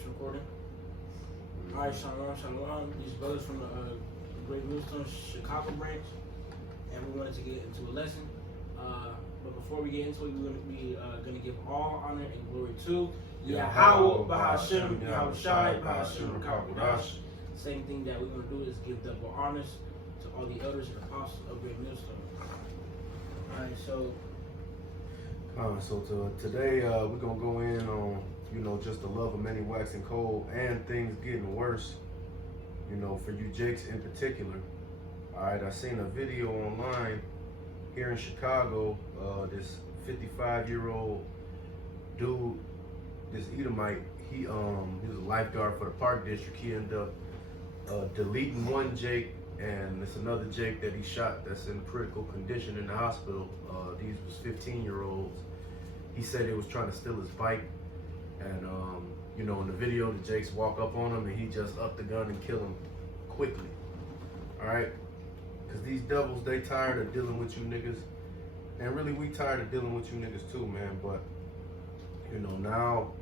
It's recording. Alright, Shalom. These brothers from the Great Millstone Chicago branch, and we wanted to get into a lesson. But before we get into it, we're going to give all honor and glory to Yahweh, Bahashem, Yahushai, Bahashem, Rakabodash. Same thing that we're going to do is give double honors to all the elders and apostles of Great Millstone. Alright, so today we're gonna go in on, just the love of many waxing cold and things getting worse, for you Jakes in particular. All right, I seen a video online here in Chicago. This 55-year-old dude, this Edomite, he was a lifeguard for the Park District. He ended up deleting one Jake, and it's another Jake that he shot that's in critical condition in the hospital. These was 15-year-olds. He said they was trying to steal his bike, and in the video, the Jakes walk up on him, and he just up the gun and kill him quickly. All right, because these devils, they tired of dealing with you niggas, and really we tired of dealing with you niggas too, man. But now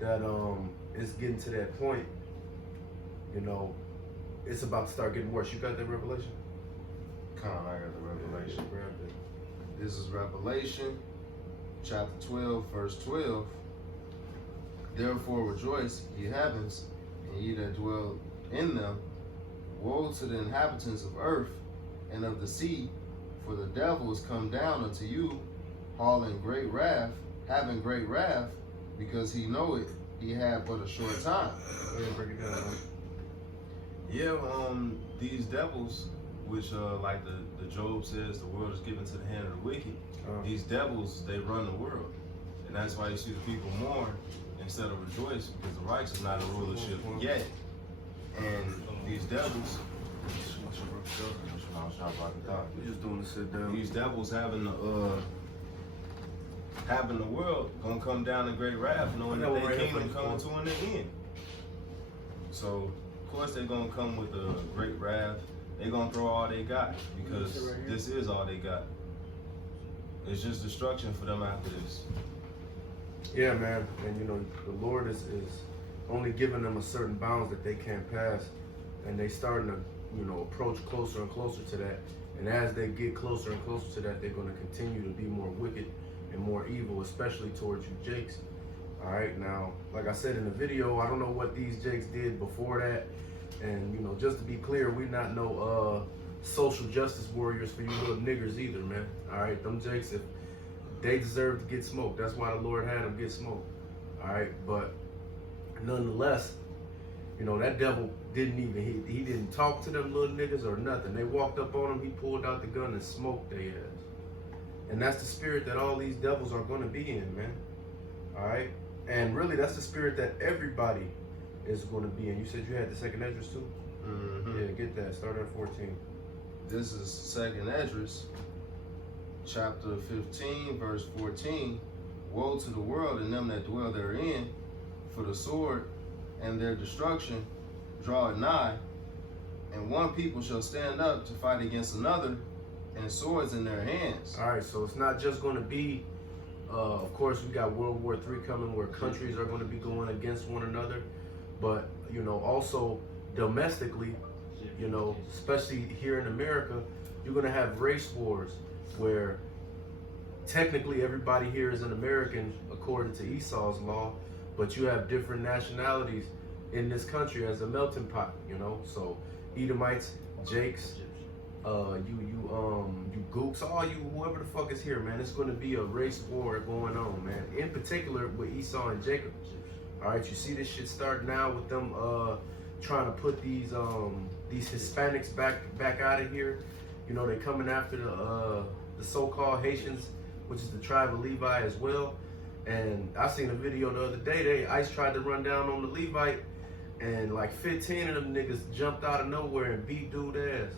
that it's getting to that point, it's about to start getting worse. You got that revelation? I got the revelation. This is Revelation chapter 12, verse 12. Therefore rejoice, ye heavens, and ye that dwell in them. Woe to the inhabitants of earth and of the sea, for the devil is come down unto you, having great wrath, because he knoweth he had but a short time. Break it down, man. Yeah, these devils, which like the Job says, the world is given to the hand of the wicked. These devils, they run the world, and that's why you see the people mourn instead of rejoice, because the righteous not in rulership yet. And these devils, We're just doing the sit down. these devils having the world gonna come down in great wrath, knowing that their kingdom coming to an end. So of course they're gonna come with a great wrath. They're gonna throw all they got, because this is all they got. It's just destruction for them after this. Yeah, man, and the Lord is only giving them a certain bounds that they can't pass, and they starting to approach closer and closer to that. And as they get closer and closer to that, they're going to continue to be more wicked and more evil, especially towards you Jakes. All right, now, like I said in the video, I don't know what these Jakes did before that, and just to be clear, we're not no social justice warriors for you little niggers either, man. All right, them Jakes, if they deserve to get smoked, that's why the Lord had them get smoked. All right, but nonetheless, that devil didn't even, he didn't talk to them little niggas or nothing. They walked up on him, he pulled out the gun and smoked their ass. And that's the spirit that all these devils are going to be in, man. All right, and really that's the spirit that everybody is going to be in. You said you had the second Esdras too? Mm-hmm. Yeah, get that. Start at 14. This is second Esdras, chapter 15, verse 14. Woe to the world and them that dwell therein, for the sword and their destruction draw nigh, and one people shall stand up to fight against another, and swords in their hands. All right, so it's not just going to be, of course, we got World War III coming, where countries are going to be going against one another, but also domestically, especially here in America, you're going to have race wars where technically everybody here is an American according to Esau's law, but you have different nationalities in this country as a melting pot, so Edomites, Jakes, you Gooks, all you, whoever the fuck is here, man, it's going to be a race war going on, man, in particular with Esau and Jacob. All right, you see this shit starting now with them trying to put these Hispanics back out of here. They coming after the so-called Haitians, which is the tribe of Levi as well. And I seen a video the other day, ICE tried to run down on the Levite, and like 15 of them niggas jumped out of nowhere and beat dude ass.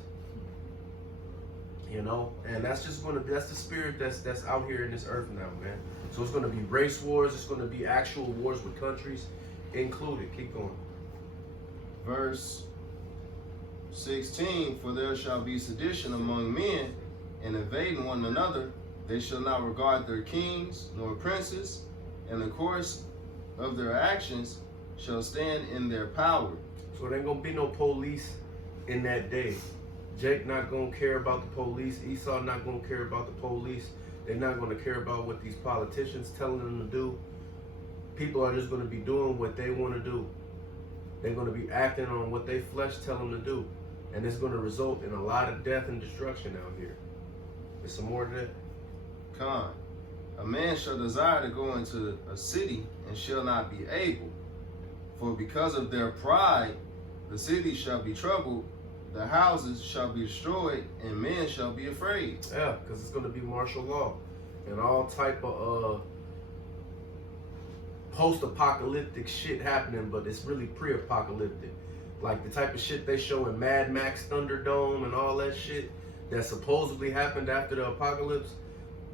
And that's the spirit that's out here in this earth now, man. So it's gonna be race wars, it's gonna be actual wars with countries included. Keep going. Verse 16, for there shall be sedition among men, and invading one another. They shall not regard their kings nor princes, and the course of their actions shall stand in their power. So there ain't gonna be no police in that day. Jake not gonna care about the police. Esau not gonna care about the police. They're not gonna care about what these politicians telling them to do. People are just gonna be doing what they want to do. They're gonna be acting on what they flesh tell them to do, and it's gonna result in a lot of death and destruction out here. There's some more to that. Con, a man shall desire to go into a city and shall not be able, for because of their pride, the city shall be troubled, the houses shall be destroyed, and men shall be afraid. Yeah, because it's gonna be martial law and all type of post-apocalyptic shit happening, but it's really pre-apocalyptic. Like the type of shit they show in Mad Max Thunderdome and all that shit that supposedly happened after the apocalypse.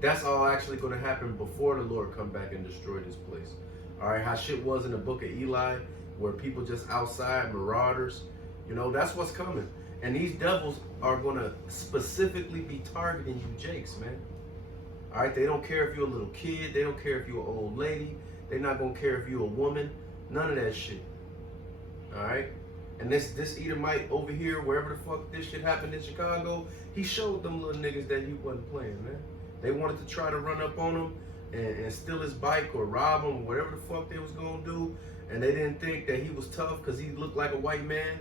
That's all actually going to happen before the Lord come back and destroy this place. All right, how shit was in the book of Eli, where people just outside, marauders. You know, that's what's coming. And these devils are going to specifically be targeting you Jakes, man. All right, they don't care if you're a little kid. They don't care if you're an old lady. They're not going to care if you're a woman. None of that shit. All right? And this Edomite over here, wherever the fuck this shit happened in Chicago, he showed them little niggas that he wasn't playing, man. They wanted to try to run up on him and steal his bike or rob him or whatever the fuck they was going to do. And they didn't think that he was tough because he looked like a white man.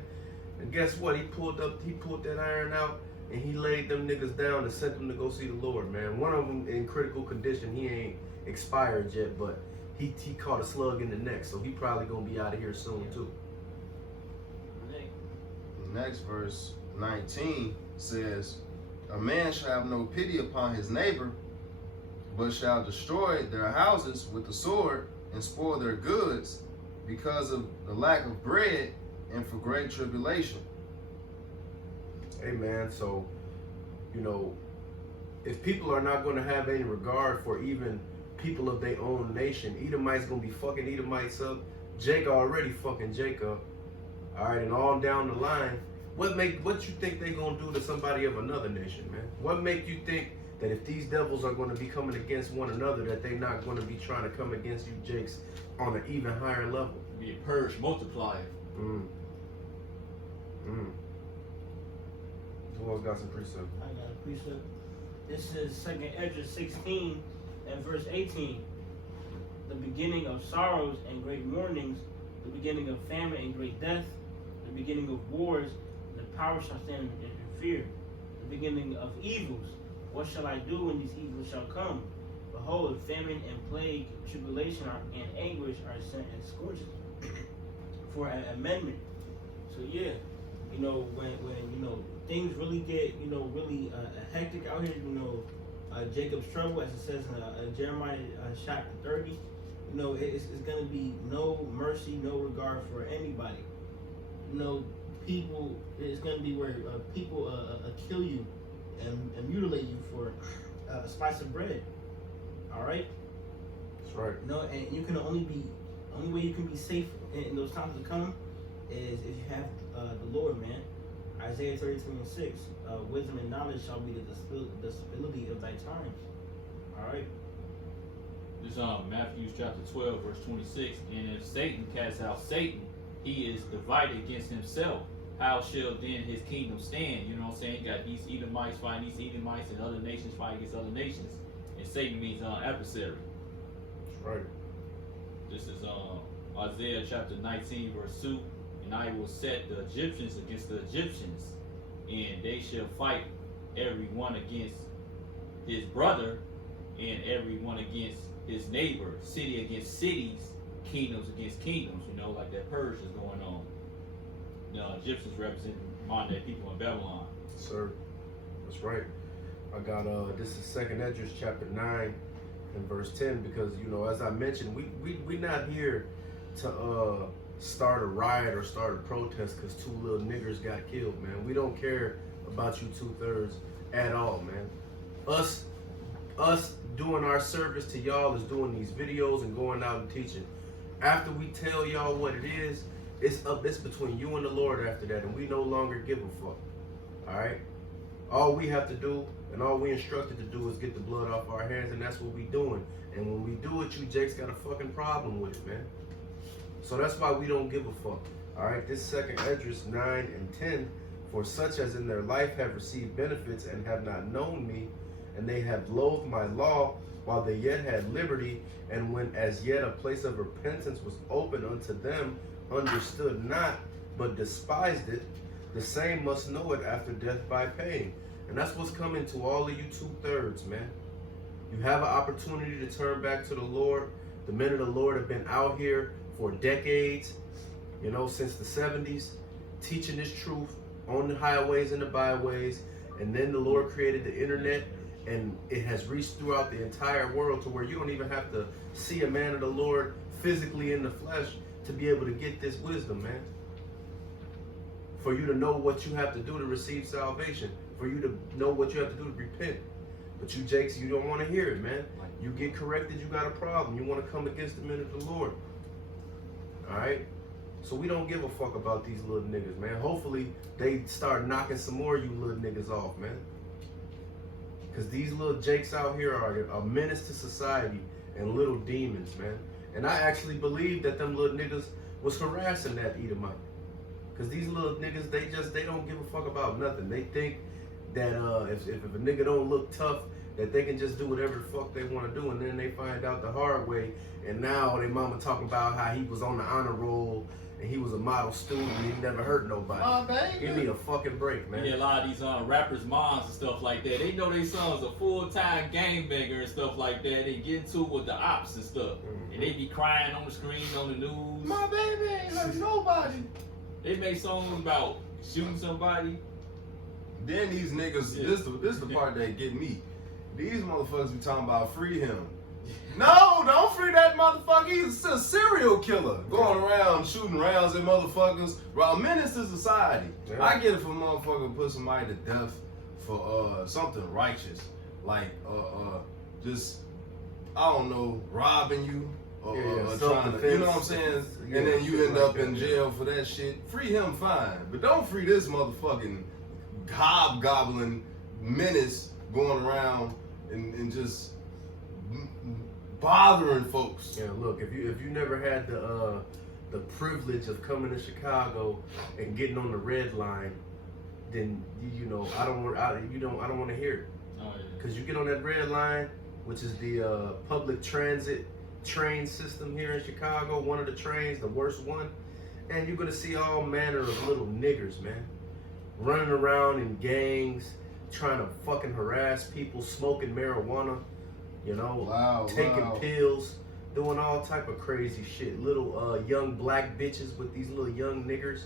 And guess what? He pulled that iron out and he laid them niggas down and sent them to go see the Lord, man. One of them in critical condition. He ain't expired yet, but he caught a slug in the neck, so he probably gonna be out of here soon too. The next verse 19 says, a man shall have no pity upon his neighbor, but shall destroy their houses with the sword and spoil their goods because of the lack of bread and for great tribulation. Hey man, so you know, if people are not gonna have any regard for even people of their own nation, Edomites gonna be fucking Edomites up. Jake already fucking Jacob. All right, and on down the line, what you think they gonna do to somebody of another nation, man? What make you think that if these devils are gonna be coming against one another, that they not gonna be trying to come against you Jakes on an even higher level? Be purged, multiplied. Who else got some precept? I got a precept. This is 2nd Ezra 16 and verse 18. The beginning of sorrows and great mournings, the beginning of famine and great death, the beginning of wars, the power shall stand in fear. The beginning of evils, what shall I do when these evils shall come? Behold, famine and plague, tribulation and anguish are sent as scourges for an amendment. So yeah, you know, when you know things really get, you know, really hectic out here, you know, Jacob's trouble, as it says in Jeremiah chapter 30, you know, it's gonna be no mercy, no regard for anybody. You know, people, it's gonna be where people kill you and mutilate you for a slice of bread. All right. That's right. No, and you can only way you can be safe in those times to come is if you have the Lord, man. Isaiah 32:6, wisdom and knowledge shall be the stability of thy times. All right. This Matthew chapter 12 verse 26. And if Satan casts out Satan, he is divided against himself. How shall then his kingdom stand? You know what I'm saying? You got these Edomites fighting these Edomites, and other nations fighting against other nations. And Satan means adversary. That's right. This is Isaiah chapter 19 verse 2. And I will set the Egyptians against the Egyptians, and they shall fight every one against his brother, and every one against his neighbor, city against cities, kingdoms against kingdoms. You know, like that purge is going on. The Egyptians represent modern day people in Babylon. Sir, that's right. I got this is 2nd Ezra chapter 9 and verse 10, because you know, as I mentioned, we not here to start a riot or start a protest because 2 little niggers got killed, man. We don't care about you 2/3 at all, man. Us doing our service to y'all is doing these videos and going out and teaching. After we tell y'all what it is, it's between you and the Lord after that, and we no longer give a fuck. All right? All we have to do and all we instructed to do is get the blood off our hands, and that's what we doing. And when we do it, you Jake's got a fucking problem with it, man. So that's why we don't give a fuck. Alright, this second Esdras 9 and 10, for such as in their life have received benefits and have not known me, and they have loathed my law while they yet had liberty, and when as yet a place of repentance was open unto them, understood not, but despised it, the same must know it after death by pain. And that's what's coming to all of you 2/3, man. You have an opportunity to turn back to the Lord. The men of the Lord have been out here for decades, you know, since the 70s, teaching this truth on the highways and the byways. And then the Lord created the internet, and it has reached throughout the entire world to where you don't even have to see a man of the Lord physically in the flesh to be able to get this wisdom, man. For you to know what you have to do to receive salvation. For you to know what you have to do to repent. But you Jakes, you don't want to hear it, man. You get corrected, you got a problem. You want to come against the men of the Lord. Alright? So we don't give a fuck about these little niggas, man. Hopefully they start knocking some more of you little niggas off, man. Because these little Jakes out here are a menace to society and little demons, man. And I actually believe that them little niggas was harassing that Edomite. Because these little niggas, they don't give a fuck about nothing. They think that if a nigga don't look tough, that they can just do whatever the fuck they want to do, and then they find out the hard way, and now their mama talking about how he was on the honor roll, and he was a model student, and he never hurt nobody. Oh, baby. Give me a fucking break, man. Yeah, a lot of these rappers' moms and stuff like that. They know their son's a full-time gangbanger and stuff like that. They get into it with the ops and stuff. Mhm. And they be crying on the screen, on the news. My baby ain't hurt nobody. They make songs about shooting somebody. Then these niggas, Yeah. this the part that get me. These motherfuckers be talking about free him. No, don't free that motherfucker. He's a serial killer going around shooting rounds at motherfuckers. A menace to society. Yeah. I get it for a motherfucker put somebody to death for something righteous, like just I don't know, robbing you or trying to, you know what I'm saying? Yeah, and then you end like up that, in yeah. jail for that shit. Free him, fine, but don't free this motherfucking hobgoblin menace going around and just bothering folks. Yeah, look, if you never had the privilege of coming to Chicago and getting on the red line, then you know I don't want to hear it. Oh, yeah. Because you get on that red line, which is the public transit train system here in Chicago, one of the trains, the worst one, and you're gonna see all manner of little niggers, man, running around in gangs, trying to fucking harass people, smoking marijuana, you know, Wow, taking wow. pills, doing all type of crazy shit. Little young black bitches with these little young niggers,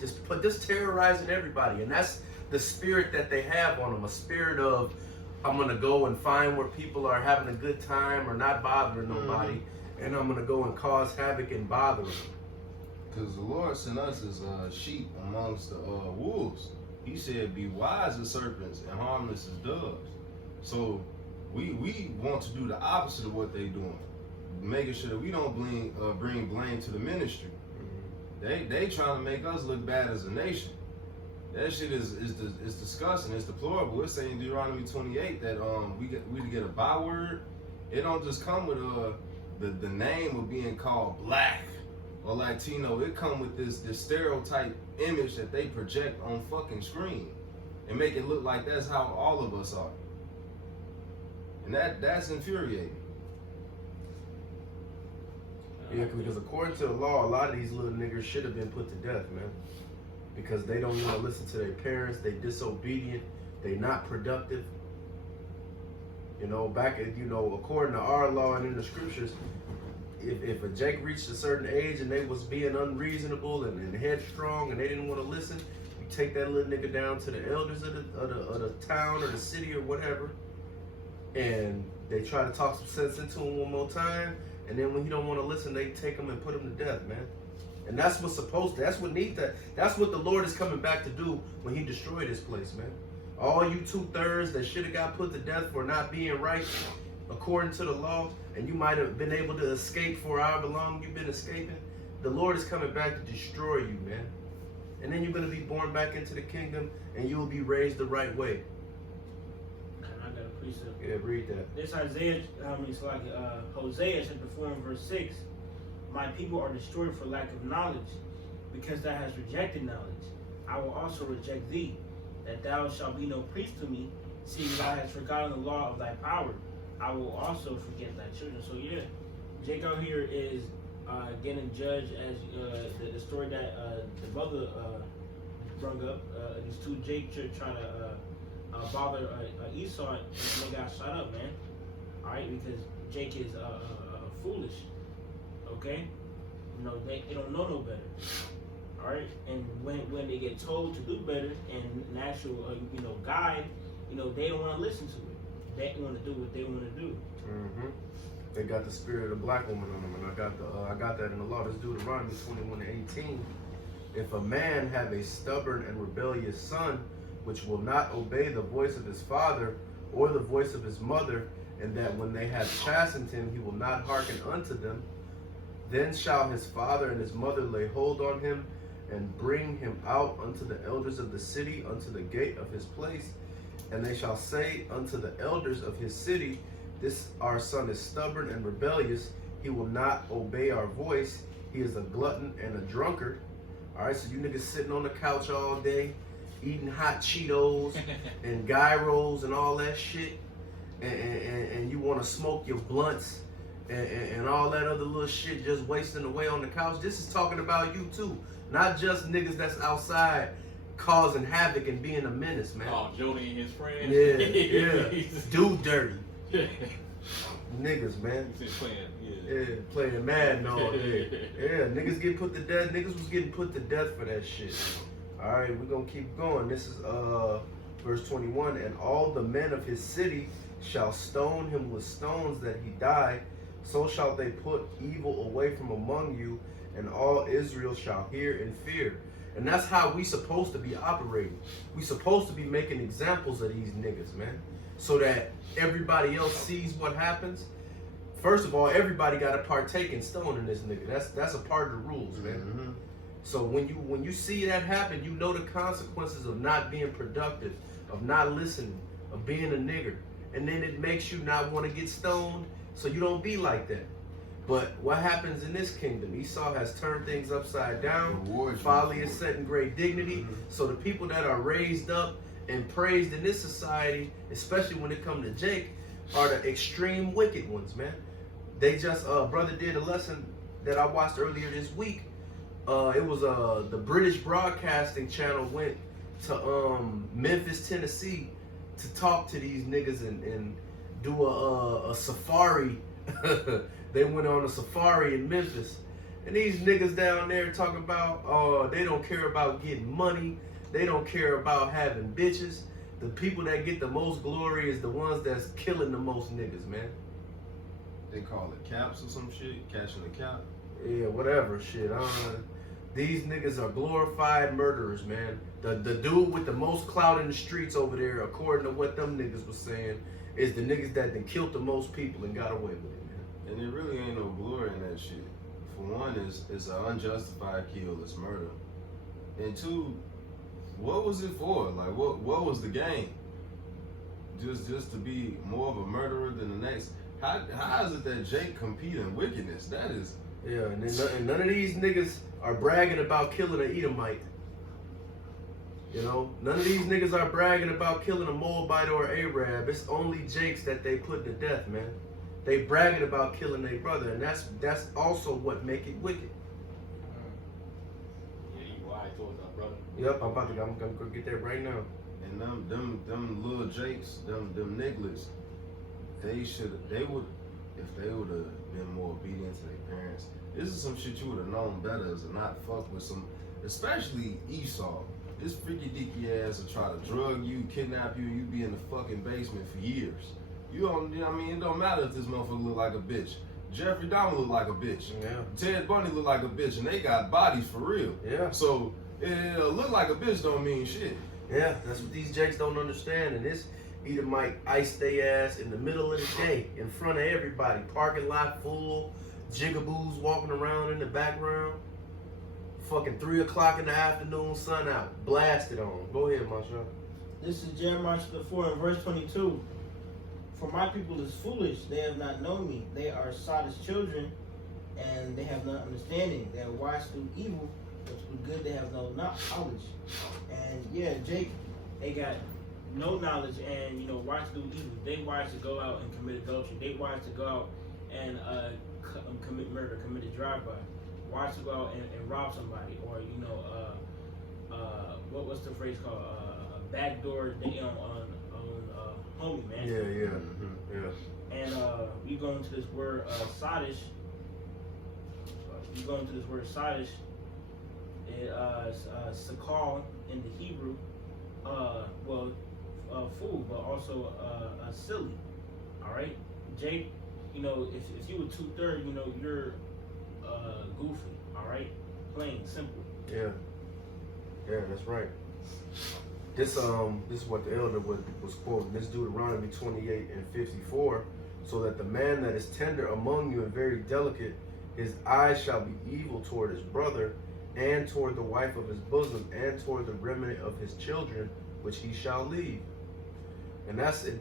just terrorizing everybody, and that's the spirit that they have on them, a spirit of I'm gonna go and find where people are having a good time or not bothering nobody, and I'm gonna go and cause havoc and bother them. Because the Lord sent us as sheep amongst the wolves. He said, be wise as serpents and harmless as doves. So we want to do the opposite of what they're doing, making sure that we don't bring blame to the ministry. They trying to make us look bad as a nation. That shit is disgusting. It's deplorable. It's saying in Deuteronomy 28 that we get a byword. It don't just come with the name of being called black or Latino. It come with this stereotype image that they project on fucking screen and make it look like that's how all of us are. And that's infuriating. Yeah, because according to the law, a lot of these little niggers should have been put to death, man. Because they don't want to listen to their parents, they disobedient, they not productive. You know, according to our law and in the scriptures, if a Jake reached a certain age and they was being unreasonable and headstrong and they didn't want to listen, you take that little nigga down to the elders of the town or the city or whatever, and they try to talk some sense into him one more time, and then when he don't want to listen, they take him and put him to death, man. And that's what's that's what the Lord is coming back to do when he destroyed this place, man. All you 2/3 that should have got put to death for not being right according to the law, and you might have been able to escape for however long you've been escaping, the Lord is coming back to destroy you, man. And then you're going to be born back into the kingdom, and you will be raised the right way. I got a precept. Yeah, read that. This Hosea chapter 4 verse 6. My people are destroyed for lack of knowledge, because thou hast rejected knowledge. I will also reject thee, that thou shalt be no priest to me, seeing thou hast forgotten the law of thy power. I will also forget thy children. So yeah, Jake out here is getting judged as the story that the brother brought up. These two Jake trying to bother Esau, and they got shot up, man. All right, because Jake is foolish. Okay, you know they don't know no better. All right, and when they get told to do better and an actual guide, they don't want to listen to it. They want to do what they want to do. Mm-hmm. They got the spirit of the black woman on them, and I got that in the law. This Deuteronomy 21:18. If a man have a stubborn and rebellious son, which will not obey the voice of his father or the voice of his mother, and that when they have chastened him, he will not hearken unto them, then shall his father and his mother lay hold on him, and bring him out unto the elders of the city, unto the gate of his place. And they shall say unto the elders of his city, this our son is stubborn and rebellious. He will not obey our voice. He is a glutton and a drunkard. All right, so you niggas sitting on the couch all day, eating hot Cheetos and gyros and all that shit, and you want to smoke your blunts and all that other little shit, just wasting away on the couch. This is talking about you too, not just niggas that's outside causing havoc and being a menace, man. Oh, Jody and his friends. Yeah. Dude dirty. Yeah. Niggas, man. He's playing, Yeah, playing Madden all day. Yeah, niggas get put to death. Niggas was getting put to death for that shit. Alright, we're gonna keep going. This is verse 21. And all the men of his city shall stone him with stones that he die. So shall they put evil away from among you, and all Israel shall hear and fear. And that's how we supposed to be operating. We supposed to be making examples of these niggas, man. So that everybody else sees what happens. First of all, everybody got to partake in stoning this nigga. That's a part of the rules, man. Mm-hmm. So when you see that happen, you know the consequences of not being productive, of not listening, of being a nigger. And then it makes you not want to get stoned, so you don't be like that. But what happens in this kingdom? Esau has turned things upside down. Folly is set in great dignity. Mm-hmm. So the people that are raised up and praised in this society, especially when it comes to Jake, are the extreme wicked ones, man. They just, brother did a lesson that I watched earlier this week. It was the British Broadcasting Channel went to Memphis, Tennessee to talk to these niggas and do a safari. They went on a safari in Memphis. And these niggas down there talking about, they don't care about getting money. They don't care about having bitches. The people that get the most glory is the ones that's killing the most niggas, man. They call it caps or some shit, catching the cap. Yeah, whatever shit. These niggas are glorified murderers, man. The dude with the most clout in the streets over there, according to what them niggas was saying, is the niggas that done killed the most people and got away with it, man. And there really ain't no glory in that shit. For one, it's an unjustified kill, it's murder. And two, what was it for? Like, what was the game? Just to be more of a murderer than the next? How is it that Jake compete in wickedness? That is... Yeah, and none of these niggas are bragging about killing an Edomite. You know, none of these niggas are bragging about killing a Moabite or an Arab. It's only Jakes that they put to death, man. They bragging about killing their brother, and that's also what make it wicked. Yeah, you wide towards our brother. Yep, I'm gonna go get that right now. And them little Jakes, them nigglets, they would, if they would have been more obedient to their parents, this is some shit you would have known better as to not fuck with some, especially Esau. This freaky dicky ass will try to drug you, kidnap you, and you be in the fucking basement for years. You know what I mean? It don't matter if this motherfucker look like a bitch. Jeffrey Dahmer look like a bitch. Yeah. Ted Bundy look like a bitch, and they got bodies for real. Yeah. So it look like a bitch don't mean shit. Yeah, that's what these Jakes don't understand. And this Edomite iced their ass in the middle of the day in front of everybody. Parking lot full, jigaboos walking around in the background. Fucking 3 o'clock in the afternoon, sun out, blasted on. Go ahead, Marshall. This is Jeremiah 4 and verse 22. For my people is foolish, they have not known me. They are Sodom's children, and they have no understanding. They are wise to do evil, but to do good they have no knowledge. And yeah, Jake, they got no knowledge and wise to do evil. They wise to go out and commit adultery. They wise to go out and commit murder, commit a drive-by. Wise to go out and rob somebody, or what's the phrase called? Backdoor on homie, man. Yeah. And we go into this word sadish. You go into this word sadish. Sakal in the Hebrew. Fool, but also silly. All right, Jake. If you were 2/3, you're goofy. All right, plain simple. Yeah, that's right. This is what the elder was quoting. This Deuteronomy 28:54. So that the man that is tender among you and very delicate, his eyes shall be evil toward his brother, and toward the wife of his bosom, and toward the remnant of his children, which he shall leave. And that's it.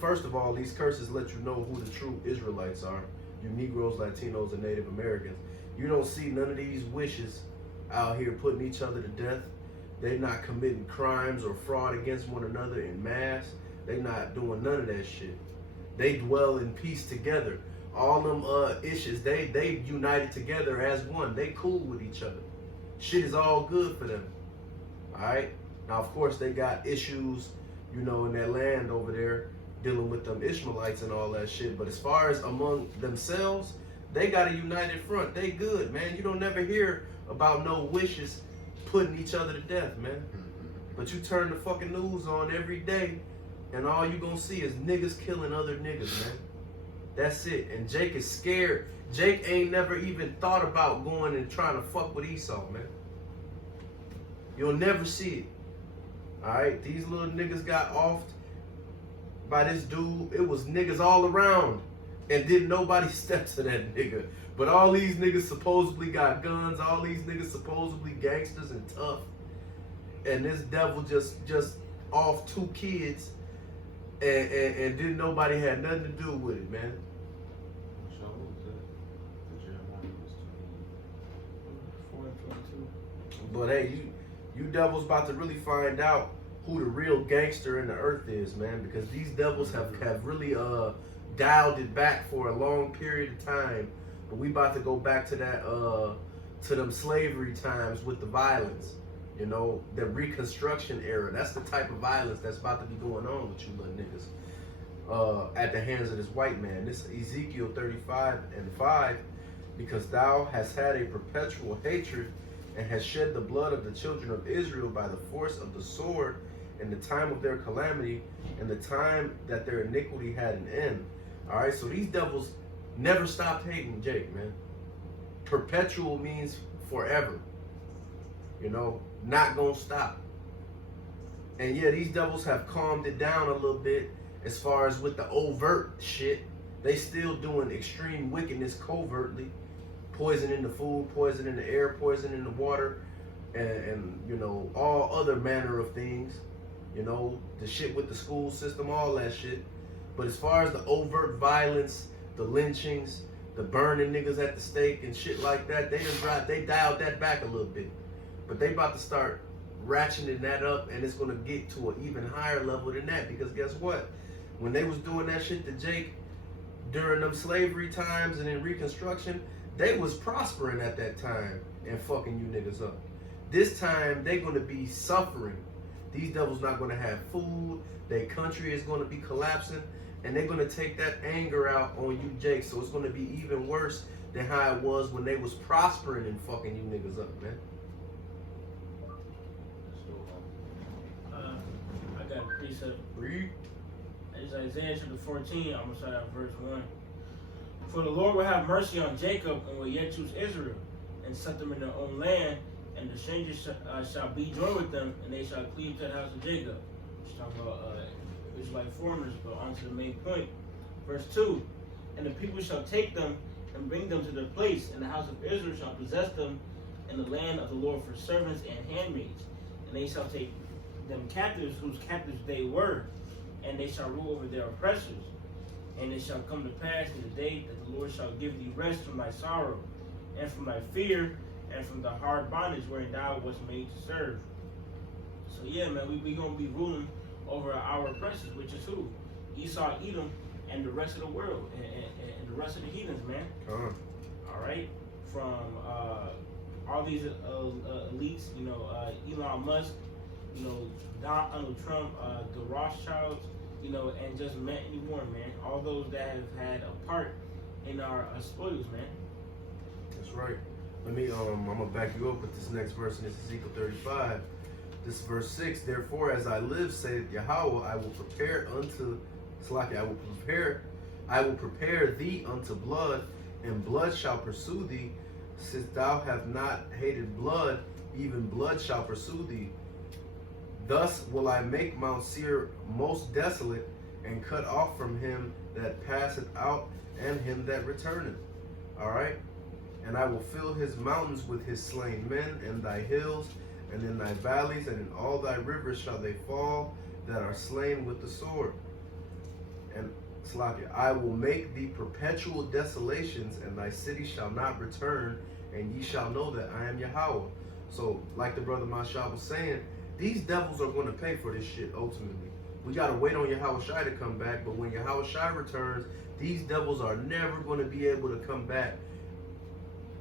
First of all, these curses let you know who the true Israelites are. You Negroes, Latinos, and Native Americans. You don't see none of these wishes out here putting each other to death. They're not committing crimes or fraud against one another in mass. They're not doing none of that shit. They dwell in peace together. All them issues, they united together as one. They cool with each other. Shit is all good for them. Alright? Now, of course, they got issues, in that land over there, dealing with them Ishmaelites and all that shit. But as far as among themselves, they got a united front. They good, man. You don't never hear about no wishes putting each other to death, man. But you turn the fucking news on every day, and all you gonna see is niggas killing other niggas, man. That's it. And Jake is scared. Jake ain't never even thought about going and trying to fuck with Esau, man. You'll never see it. Alright? These little niggas got offed by this dude. It was niggas all around. And didn't nobody step to that nigga. But all these niggas supposedly got guns. All these niggas supposedly gangsters and tough. And this devil just off 2 kids. And didn't nobody had nothing to do with it, man. So what was that? The Jeremiah was 4:22. But hey, you devils about to really find out who the real gangster in the earth is, man. Because these devils have really dialed it back for a long period of time. But we about to go back to that to them slavery times with the violence. The Reconstruction era. That's the type of violence that's about to be going on with you little niggas at the hands of this white man. This Ezekiel 35:5, because thou hast had a perpetual hatred and hast shed the blood of the children of Israel by the force of the sword in the time of their calamity and the time that their iniquity had an end. All right, so these devils never stopped hating Jake, man. Perpetual means forever. Not gonna stop. And yeah, these devils have calmed it down a little bit as far as with the overt shit. They still doing extreme wickedness covertly. Poison in the food, poison in the air, poison in the water, and all other manner of things. The shit with the school system, all that shit. But as far as the overt violence, the lynchings, the burning niggas at the stake and shit like that, they dialed that back a little bit. But they about to start ratcheting that up, and it's gonna get to an even higher level than that. Because guess what? When they was doing that shit to Jake during them slavery times and in Reconstruction, they was prospering at that time and fucking you niggas up. This time they gonna be suffering. These devils not gonna have food. Their country is gonna be collapsing, and they're gonna take that anger out on you, Jake. So it's gonna be even worse than how it was when they was prospering and fucking you niggas up, man. I got a precept. Read. It's Isaiah chapter 14. I'm gonna start at verse 1. For the Lord will have mercy on Jacob and will yet choose Israel and set them in their own land, and the strangers shall be joined with them, and they shall cleave to the house of Jacob. She's talking about Israelite foreigners, but on to the main point. Verse 2. And the people shall take them and bring them to their place, and the house of Israel shall possess them in the land of the Lord for servants and handmaids. And they shall take them captives, whose captives they were, and they shall rule over their oppressors. And it shall come to pass in the day that the Lord shall give thee rest from thy sorrow, and from thy fear, and from the hard bondage wherein thou wast made to serve. So yeah, man, we gonna be ruling over our oppressors, which is who? Esau, Edom, and the rest of the world, and the rest of the heathens, man. All right, from all these elites, you know, Elon Musk, you know, Donald Trump, the Rothschilds, you know, and just many more, man. All those that have had a part in our spoils, man. That's right. Let me I'm gonna back you up with this next verse in Ezekiel 35. This verse 6. Therefore, as I live, saith Yahweh, I will prepare thee unto blood, and blood shall pursue thee. Since thou have not hated blood, even blood shall pursue thee. Thus will I make Mount Seir most desolate, and cut off from him that passeth out, and him that returneth. All right? And I will fill his mountains with his slain men, and thy hills, and in thy valleys, and in all thy rivers shall they fall that are slain with the sword. And Slakia, I will make thee perpetual desolations, and thy city shall not return, and ye shall know that I am Yahweh. So, like the brother Mashal was saying, these devils are going to pay for this shit ultimately. We got to wait on Yahweh Shai to come back, but when Yahweh Shai returns, these devils are never going to be able to come back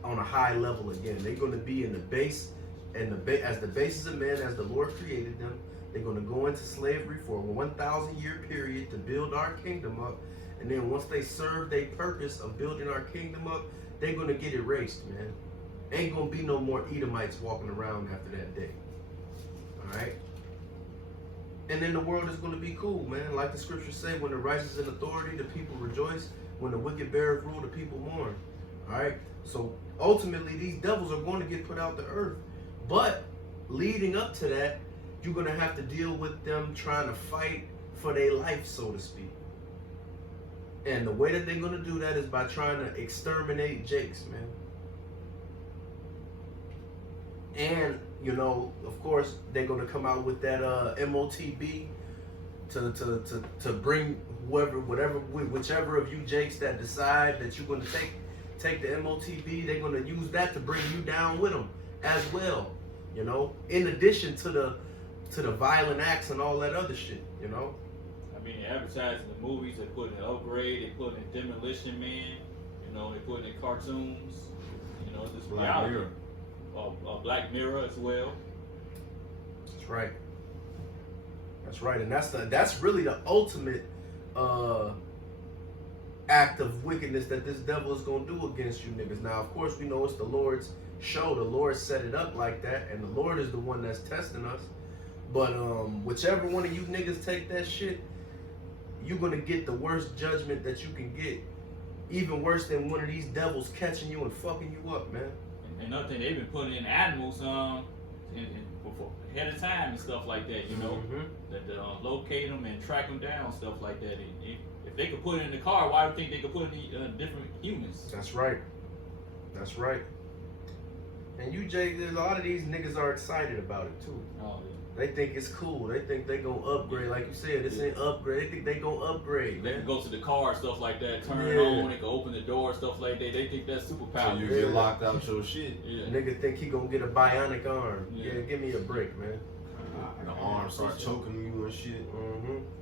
on a high level again. They're going to be in the base, and as the bases of man, as the Lord created them. They're going to go into slavery for a 1,000-year period to build our kingdom up. And then once they serve their purpose of building our kingdom up, they're going to get erased, man. Ain't going to be no more Edomites walking around after that day. All right? And then the world is going to be cool, man. Like the scriptures say, when the righteous in authority, the people rejoice. When the wicked beareth rule, the people mourn. All right? So ultimately, these devils are going to get put out the earth. But leading up to that, you're going to have to deal with them trying to fight for their life, so to speak. And the way that they're going to do that is by trying to exterminate Jakes, man. And, you know, of course, they're going to come out with that MOTB to bring whichever of you Jakes that decide that you're going to take the MOTB, they're going to use that to bring you down with them as well, you know, in addition to the violent acts and all that other shit, you know. I mean, advertising the movies, they put in Upgrade, they put in Demolition Man, you know, they put in cartoons, you know, this Black Mirror. Black Mirror as well. That's right. That's right, and that's really the ultimate act of wickedness that this devil is gonna do against you niggas. Now, of course, we know it's the Lord's show. The Lord set it up like that, and the Lord is the one that's testing us. But whichever one of you niggas take that shit, you're gonna get the worst judgment that you can get. Even worse than one of these devils catching you and fucking you up, man. And another thing, they've been putting in animals before, ahead of time and stuff like that, you know, that locate them and track them down, stuff like that. If they could put it in the car, why would you think they could put it in different humans? That's right. That's right. And you, Jay, a lot of these niggas are excited about it too. Oh, yeah. They think it's cool. They think they gonna upgrade. Like you said, this ain't upgrade. They think they gonna upgrade, They man. can go to the car, stuff like that, turn it on, they can open the door, stuff like that. They think that's super So powerful. you get locked out your shit. Yeah. Nigga think he gonna get a bionic arm. Yeah. Yeah, give me a break, man. The arm start choking you and shit.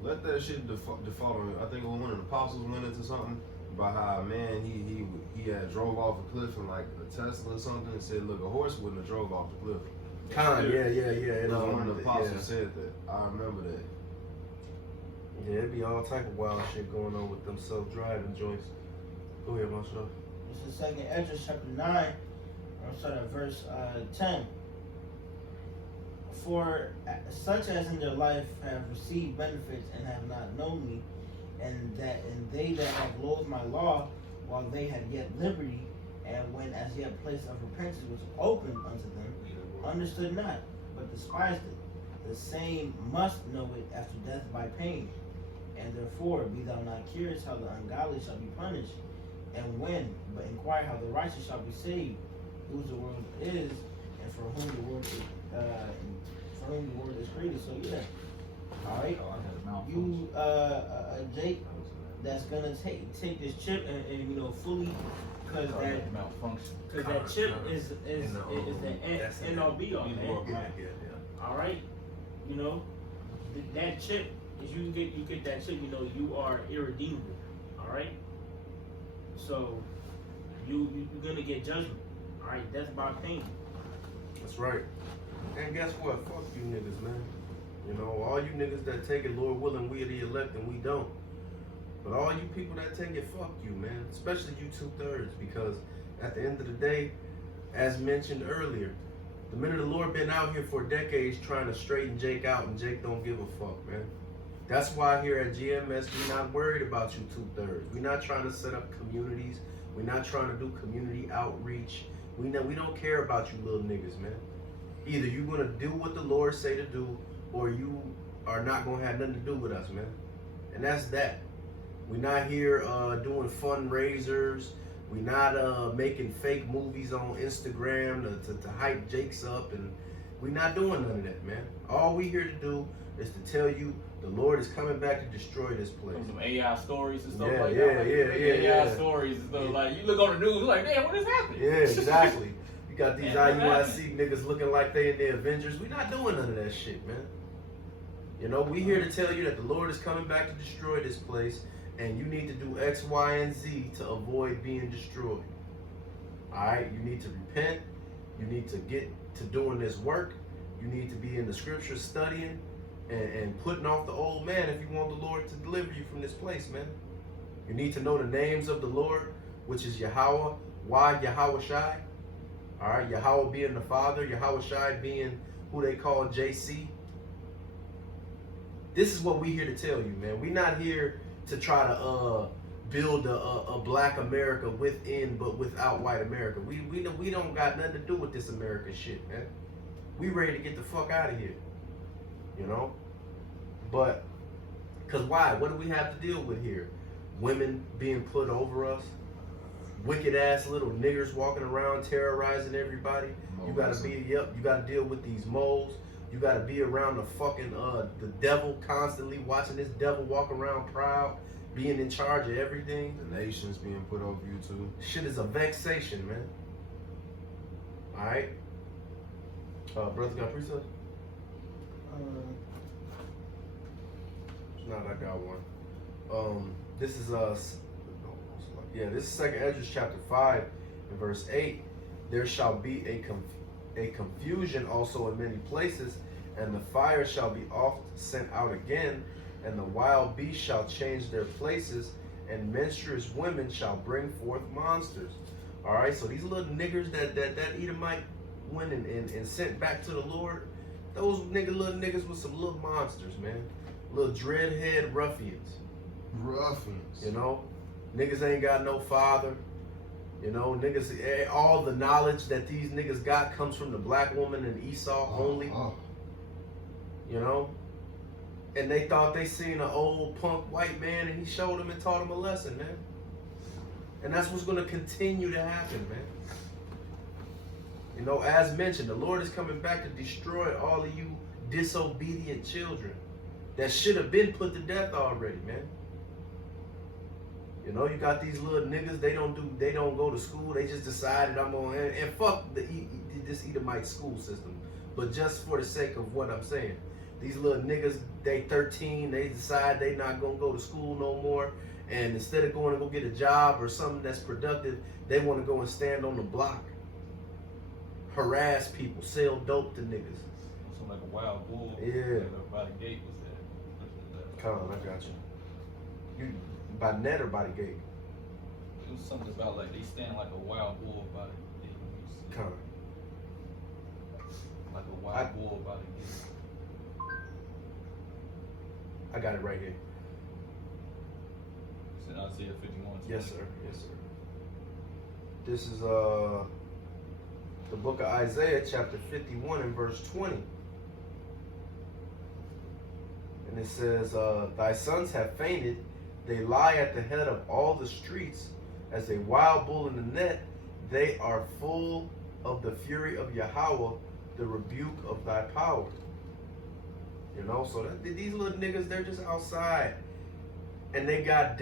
Let that shit default on. I think one of the apostles went into something about how a man he had drove off a cliff in like a Tesla or something and said, look, a horse wouldn't have drove off the cliff. Yeah. And, One of the apostles said that. I remember that. Yeah, it'd be all type of wild shit going on with them self-driving joints. Go ahead, Marshall. This is 2nd Esdras chapter 9. I'll start at verse 10. For such as in their life have received benefits and have not known me, and they that have loathed my law while they had yet liberty, and when as yet place of repentance was opened unto them, understood not, but despised it. The same must know it after death by pain. And therefore be thou not curious how the ungodly shall be punished, and when, but inquire how the righteous shall be saved, whose the world is, and for whom the world is, created. So yeah, all right. You, Jake, that's gonna take this chip and you know fully, because that malfunction. chip is the That's end all be all, These man. world All right, you know, that chip, if you get that chip, you know you are irredeemable. All right, so you're gonna get judgment. All right, death by pain. That's right. And guess what? Fuck you niggas, man. You know, all you niggas that take it, Lord willing, we are the elect and we don't. But all you people that take it, fuck you, man. Especially you 2/3, because at the end of the day, as mentioned earlier, the men of the Lord been out here for decades trying to straighten Jake out, and Jake don't give a fuck, man. That's why here at GMS, we're not worried about you 2/3. We're not trying to set up communities. We're not trying to do community outreach. We don't care about you little niggas, man. Either you're gonna do what the Lord say to do, or you are not gonna have nothing to do with us, man. And that's that. We're not here doing fundraisers. We're not making fake movies on Instagram to hype Jakes up, and we're not doing none of that, man. All we here to do is to tell you the Lord is coming back to destroy this place. Some AI stories and stuff Yeah, like yeah, that. AI stories and stuff. Like, you look on the news, like, damn, what is happening? Yeah, exactly. You got these Man, IUIC niggas looking like they in the Avengers. We're not doing none of that shit, man. You know, we here to tell you that the Lord is coming back to destroy this place, and you need to do X, Y, and Z to avoid being destroyed. Alright? You need to repent. You need to get to doing this work. You need to be in the scriptures studying and putting off the old man if you want the Lord to deliver you from this place, man. You need to know the names of the Lord, which is Yahweh. Why Yahweh Shai? Alright, Yahweh being the Father, Yahweh Shai being who they call JC. This is what we here to tell you, man. We're not here to try to build a black America within but without white America. We don't got nothing to do with this American shit, man. We ready to get the fuck out of here. You know? But cause why? What do we have to deal with here? Women being put over us, wicked ass little niggers walking around terrorizing everybody. You gotta deal with these moles. You gotta be around the fucking the devil constantly, watching this devil walk around proud, being in charge of everything. The nations being put over you too. Shit is a vexation, man. Alright? Brother got precept? No, I got one. This is this is 2nd Esdras chapter 5 and verse 8. There shall be a confusion also in many places, and the fire shall be oft sent out again, and the wild beasts shall change their places, and menstruous women shall bring forth monsters. All right, so these little niggers that Edomite went and sent back to the Lord, those little niggas with some little monsters, man. Little dreadhead ruffians. You know, niggas ain't got no father. You know, niggas, all the knowledge that these niggas got comes from the black woman and Esau only. You know, and they thought they seen an old punk white man and he showed them and taught them a lesson, man. And that's what's gonna continue to happen, man. You know, as mentioned, the Lord is coming back to destroy all of you disobedient children that should have been put to death already, man. You know, you got these little niggas, they don't go to school, they just decided I'm gonna, and fuck this Edomite school system. But just for the sake of what I'm saying, these little niggas, they 13, they decide they not gonna go to school no more, and instead of going to go get a job or something that's productive, they wanna go and stand on the block, harass people, sell dope to niggas. So like a wild bull. Yeah. By the gate was that. Come on, I got you. You by net or by the gate? It was something about like they stand like a wild bull by the gate. Come on. Like a wild bull by the gate. I got it right here. It's in Isaiah 51. Yes, sir. Yes, sir. This is the book of Isaiah, chapter 51 and verse 20. And it says, thy sons have fainted, they lie at the head of all the streets, as a wild bull in the net, they are full of the fury of Yahweh, the rebuke of thy power. You know, so these little niggas, they're just outside and they got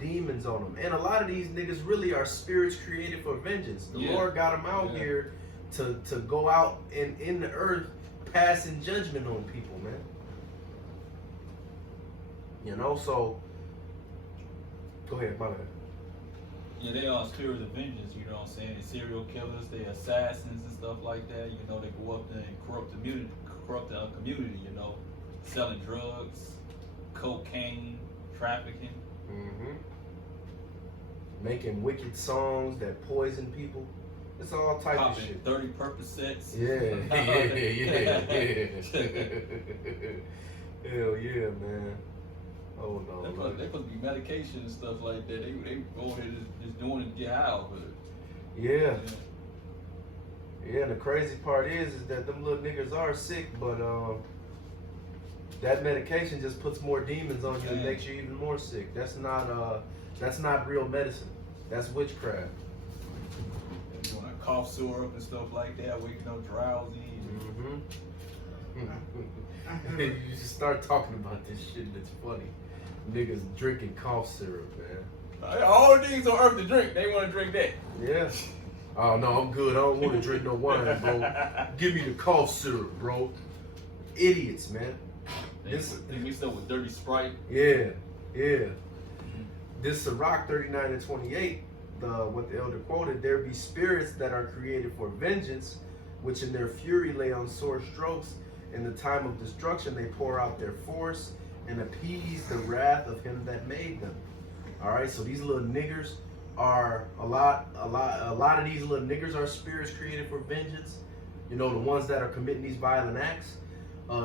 demons on them. And a lot of these niggas really are spirits created for vengeance. The Lord got them out here to go out in the earth passing judgment on people, man. You know, so go ahead, my bad. Yeah, they are spirits of vengeance, you know what I'm saying? They serial killers, they assassins and stuff like that. You know, they go up there and corrupt the community, you know, selling drugs, cocaine, trafficking. Mm-hmm. Making wicked songs that poison people. It's all type of Popping shit. 30 Percocets. Yeah. Hell yeah, man. Oh no. They supposed to be medication and stuff like that. They go ahead just doing it to get out with it. Yeah. Yeah, and the crazy part is that them little niggas are sick, but that medication just puts more demons on you and makes you even more sick. That's not real medicine. That's witchcraft. They're doing a cough syrup and stuff like that, waking up drowsy. Mm-hmm. You just start talking about this shit and it's funny. Niggas drinking cough syrup, man. All the things on earth to drink, they want to drink that. Yeah. Oh no, I'm good. I don't want to drink no wine, bro. Give me the cough syrup, bro. Idiots, man. They mixed up with dirty Sprite. Yeah. This Sirach 39 and 28, what the elder quoted, there be spirits that are created for vengeance, which in their fury lay on sore strokes. In the time of destruction, they pour out their force and appease the wrath of him that made them. All right, so these little niggers are a lot of these little niggers are spirits created for vengeance. You know, the ones that are committing these violent acts.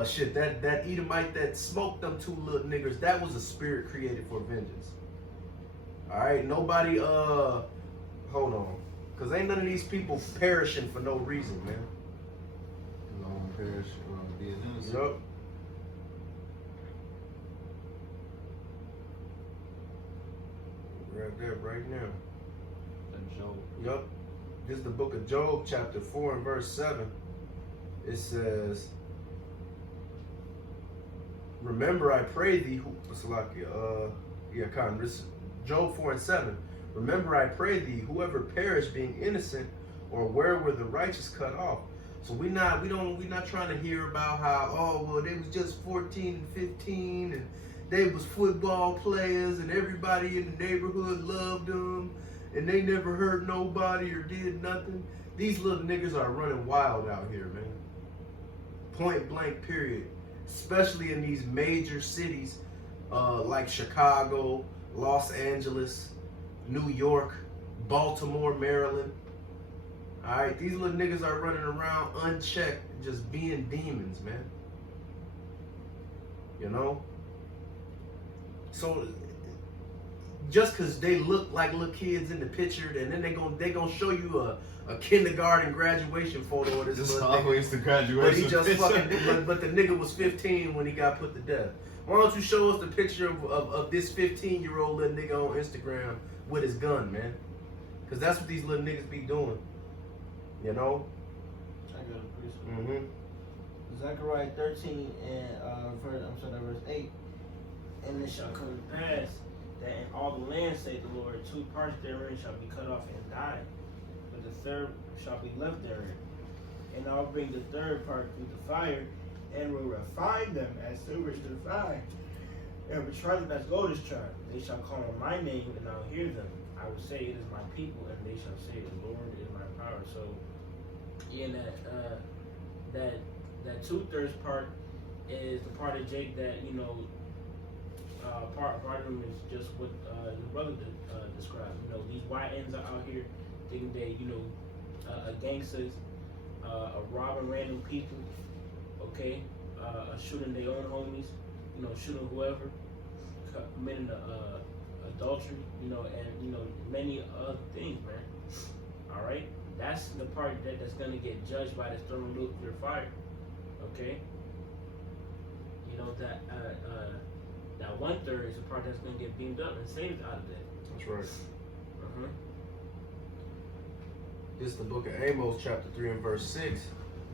Shit, that Edomite that smoked them two little niggers, that was a spirit created for vengeance. All right, nobody, hold on, cause ain't none of these people perishing for no reason, man. No one perish, being innocent. Yup. Grab that right now. And Job. Yup. This is the book of Job, chapter 4 and verse 7. It says, remember, I pray thee, Job 4 and 7. Remember, I pray thee, whoever perished being innocent, or where were the righteous cut off? So we're not trying to hear about how, oh, well, they was just 14 and 15 and they was football players and everybody in the neighborhood loved them and they never hurt nobody or did nothing. These little niggas are running wild out here, man. Point blank, period. Especially in these major cities like Chicago, Los Angeles, New York, Baltimore, Maryland. All right, these little niggas are running around unchecked, just being demons, man. You know? So just because they look like little kids in the picture, and then they gonna show you a kindergarten graduation photo of this Just little always nigga. the graduation. But he just picture. fucking, but the nigga was 15 when he got put to death. Why don't you show us the picture of this 15-year-old little nigga on Instagram with his gun, man? Because that's what these little niggas be doing. You know? I got a priest. Mm-hmm. Zechariah 13 and verse 8. And it shall come to pass that in all the land, saith the Lord, 2 parts therein shall be cut off and die, but the third shall be left therein. And I'll bring the third part through the fire, and will refine them as silver is refined, and will try them as gold is tried. They shall call on my name, and I'll hear them. I will say, it is my people, and they shall say, the Lord is my power. So, yeah, that 2/3 part is the part of Jake that, you know, part of them is just what your brother described. You know, these YNs are out here thinking they, you know, gangsters, robbing random people, okay, shooting their own homies, you know, shooting whoever, committing adultery, you know, and, you know, many other things, man. All right, that's the part that's gonna get judged by this thermonuclear fire, okay. You know that that 1/3 is the part that's gonna get beamed up and saved out of that. That's right. This is the book of Amos, chapter 3 and verse 6.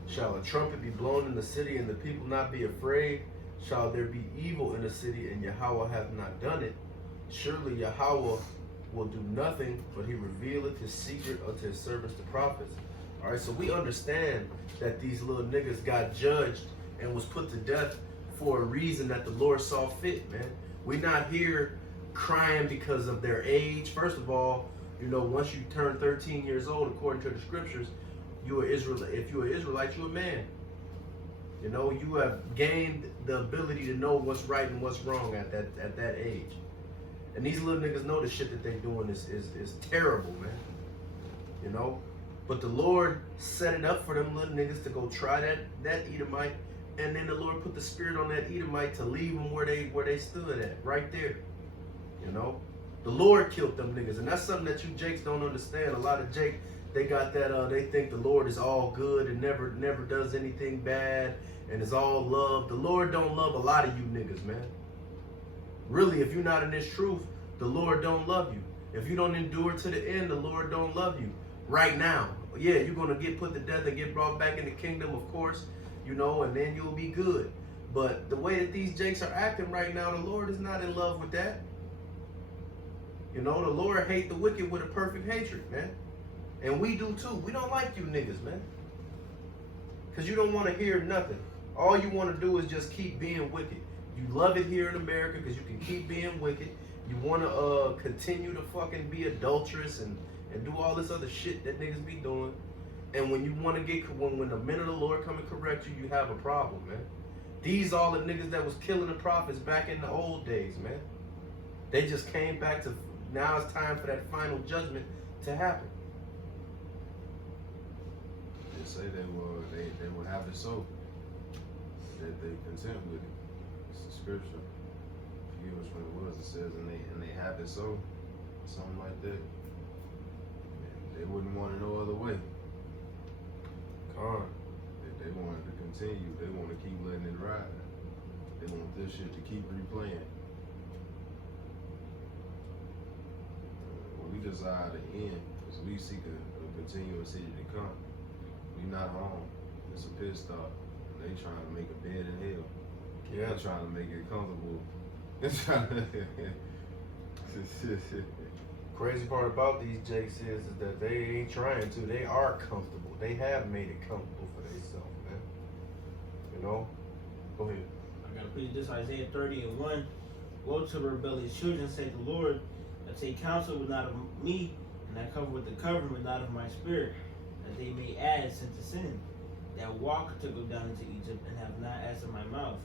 Shall a trumpet be blown in the city and the people not be afraid? Shall there be evil in the city and Yahweh hath not done it? surely Yahweh will do nothing, but he revealeth his secret unto his servants the prophets. All right, so we understand that these little niggas got judged and was put to death for a reason that the Lord saw fit, man. We're not here crying because of their age. First of all, you know, once you turn 13 years old, according to the scriptures, you are Israelite. If you're an Israelite, you're a man. You know, you have gained the ability to know what's right and what's wrong at that age. And these little niggas know the shit that they doing is terrible, man. You know? But the Lord set it up for them little niggas to go try that Edomite, and then the Lord put the spirit on that Edomite to leave them where they stood at, right there. You know? The Lord killed them niggas, and that's something that you Jakes don't understand. A lot of Jake, they got that, they think the Lord is all good and never does anything bad and is all love. The Lord don't love a lot of you niggas, man. Really, if you're not in this truth, the Lord don't love you. If you don't endure to the end, the Lord don't love you. Right now. Yeah, you're going to get put to death and get brought back in the kingdom, of course, you know, and then you'll be good. But the way that these Jakes are acting right now, the Lord is not in love with that. You know, the Lord hate the wicked with a perfect hatred, man. And we do too. We don't like you niggas, man. Because you don't want to hear nothing. All you want to do is just keep being wicked. You love it here in America because you can keep being wicked. You want to continue to fucking be adulterous and do all this other shit that niggas be doing. And when you want to get, when the men of the Lord come and correct you, you have a problem, man. These all the niggas that was killing the prophets back in the old days, man. They just came back to, now it's time for that final judgment to happen. They say they will have it so. That they content with it. It's the scripture. I forget which one it was. It says, and they have it so. Something like that. They wouldn't want it no other way. They wanted to continue. They want to keep letting it ride. They want this shit to keep replaying. We desire the end because we seek a continuous city to come. We not home. It's a pit stop. They trying to make a bed in hell. Yeah. They're trying to make it comfortable. Crazy part about these Jakes is that they ain't trying to. They are comfortable. They have made it comfortable for themselves, man. You know? Go ahead. I gotta preach this Isaiah 30:1. Woe to the rebellious children, say the Lord, that take counsel but not of me, and that cover with the covering but not of my spirit, that they may add sin to sin, that walk to go down into Egypt and have not answered my mouth,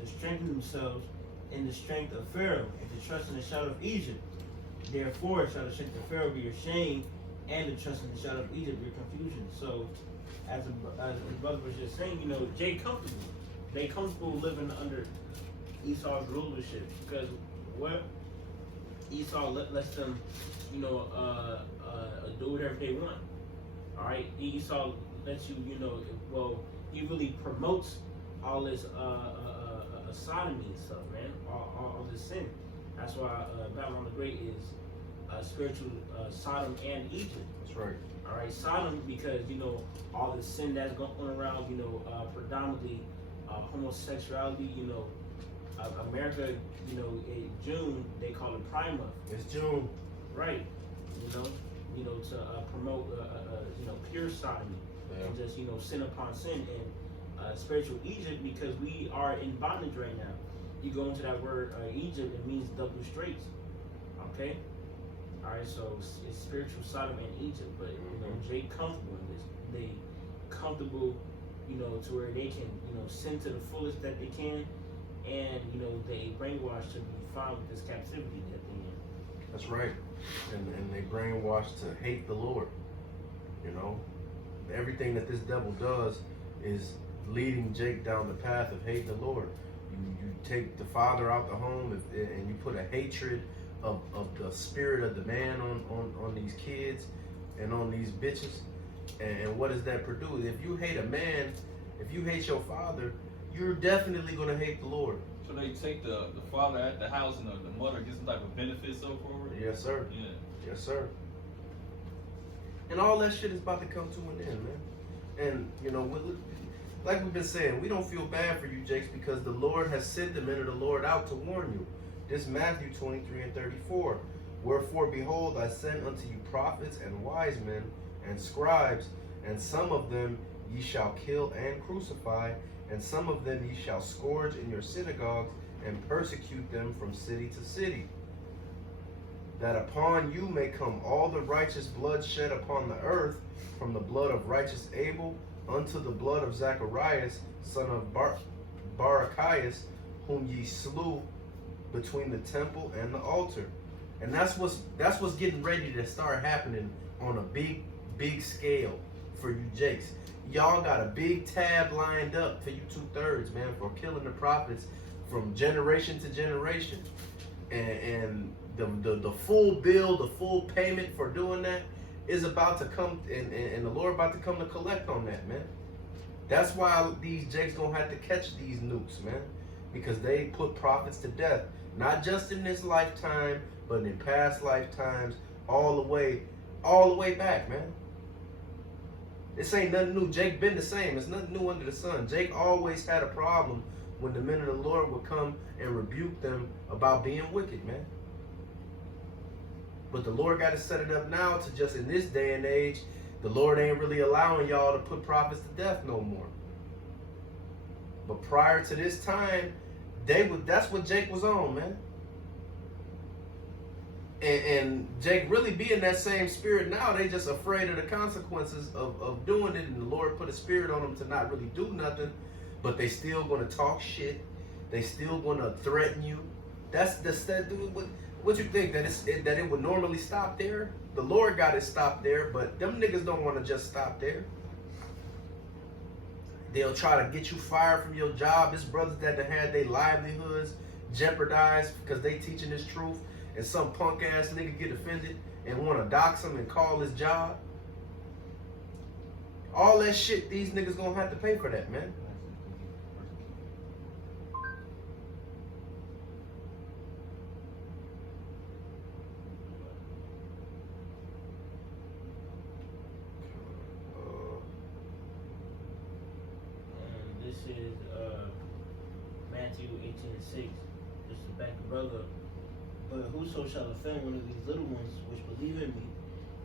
to strengthen themselves in the strength of Pharaoh, and to trust in the shadow of Egypt. Therefore shall the strength of Pharaoh be your shame, and the trust in the shadow of Egypt your confusion. So, as the brother was just saying, you know, Jay comfortable. They comfortable living under Esau's rulership, because what Esau lets them, you know, do whatever they want. All right, Esau lets you, you know, well, he really promotes all this sodomy and stuff, man, all this sin. That's why Babylon the Great is spiritual Sodom and Egypt. That's right. All right, Sodom, because you know all the sin that's going around, you know, predominantly homosexuality. You know, America, you know, in June they call it Pride Month. It's June. Right. You know, to promote you know, pure sodomy, and just, you know, sin upon sin, and spiritual Egypt, because we are in bondage right now. You go into that word Egypt, it means double straits. Okay. All right, so it's spiritual Sodom and Egypt, but you know, they comfortable in this. They comfortable, you know, to where they can, you know, sin to the fullest that they can, and you know, they brainwashed to be found with this captivity that they're in. That's right. And they brainwashed to hate the Lord. You know, everything that this devil does is leading Jake down the path of hating the Lord. You take the father out the home and you put a hatred of the spirit of the man on these kids and on these bitches. And what does that produce? If you hate a man, if you hate your father, you're definitely going to hate the Lord. So they take the father at the house and the mother gets some type of benefit so forward? Yes, sir. Yeah. Yes, sir. And all that shit is about to come to an end, man. And, you know, like we've been saying, we don't feel bad for you, Jakes, because the Lord has sent the men of the Lord out to warn you. This is Matthew 23 and 34. Wherefore, behold, I send unto you prophets and wise men and scribes, and some of them ye shall kill and crucify, and some of them ye shall scourge in your synagogues, and persecute them from city to city, that upon you may come all the righteous blood shed upon the earth, from the blood of righteous Abel unto the blood of Zacharias, son of Barachias, whom ye slew between the temple and the altar. And that's what's getting ready to start happening on a big scale for you Jakes. Y'all got a big tab lined up for you 2/3, man, for killing the prophets from generation to generation. And the full bill, the full payment for doing that is about to come, and the Lord about to come to collect on that, man. That's why these Jakes gonna have to catch these nukes, man, because they put prophets to death, not just in this lifetime, but in past lifetimes, all the way back, man. This ain't nothing new. Jake been the same. It's nothing new under the sun. Jake always had a problem when the men of the Lord would come and rebuke them about being wicked, man. But the Lord got to set it up now to just in this day and age, the Lord ain't really allowing y'all to put prophets to death no more. But prior to this time, that's what Jake was on, man. And Jake really be in that same spirit now. They just afraid of the consequences of doing it, and the Lord put a spirit on them to not really do nothing, but they still gonna talk shit. They still gonna threaten you. What you think that it would normally stop there? The Lord got it stopped there, but them niggas don't want to just stop there. They'll try to get you fired from your job. There's brothers that had their livelihoods jeopardized because they teaching this truth, and some punk ass nigga get offended and want to dox him and call his job. All that shit, these niggas gonna have to pay for that, man. This is Matthew 18:6. Just to back the brother up. But whoso shall offend one of these little ones which believe in me,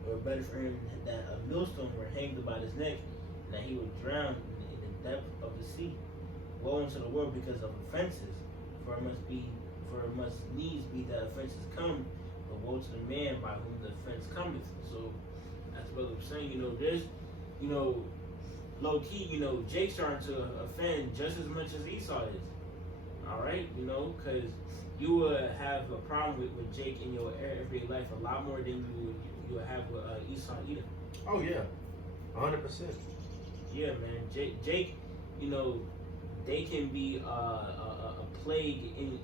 or better for him that a millstone were hanged about his neck, and that he would drown in the depth of the sea. Woe unto the world because of offenses, for it must needs be that offenses come, but woe to the man by whom the offense cometh. So, as the brother was saying, there's, low key, Jake's starting to offend just as much as Esau is. All right, because you would have a problem with Jake in your everyday life a lot more than you would have with Esau either. Oh yeah, 100%. Yeah, man. Jake, they can be a plague in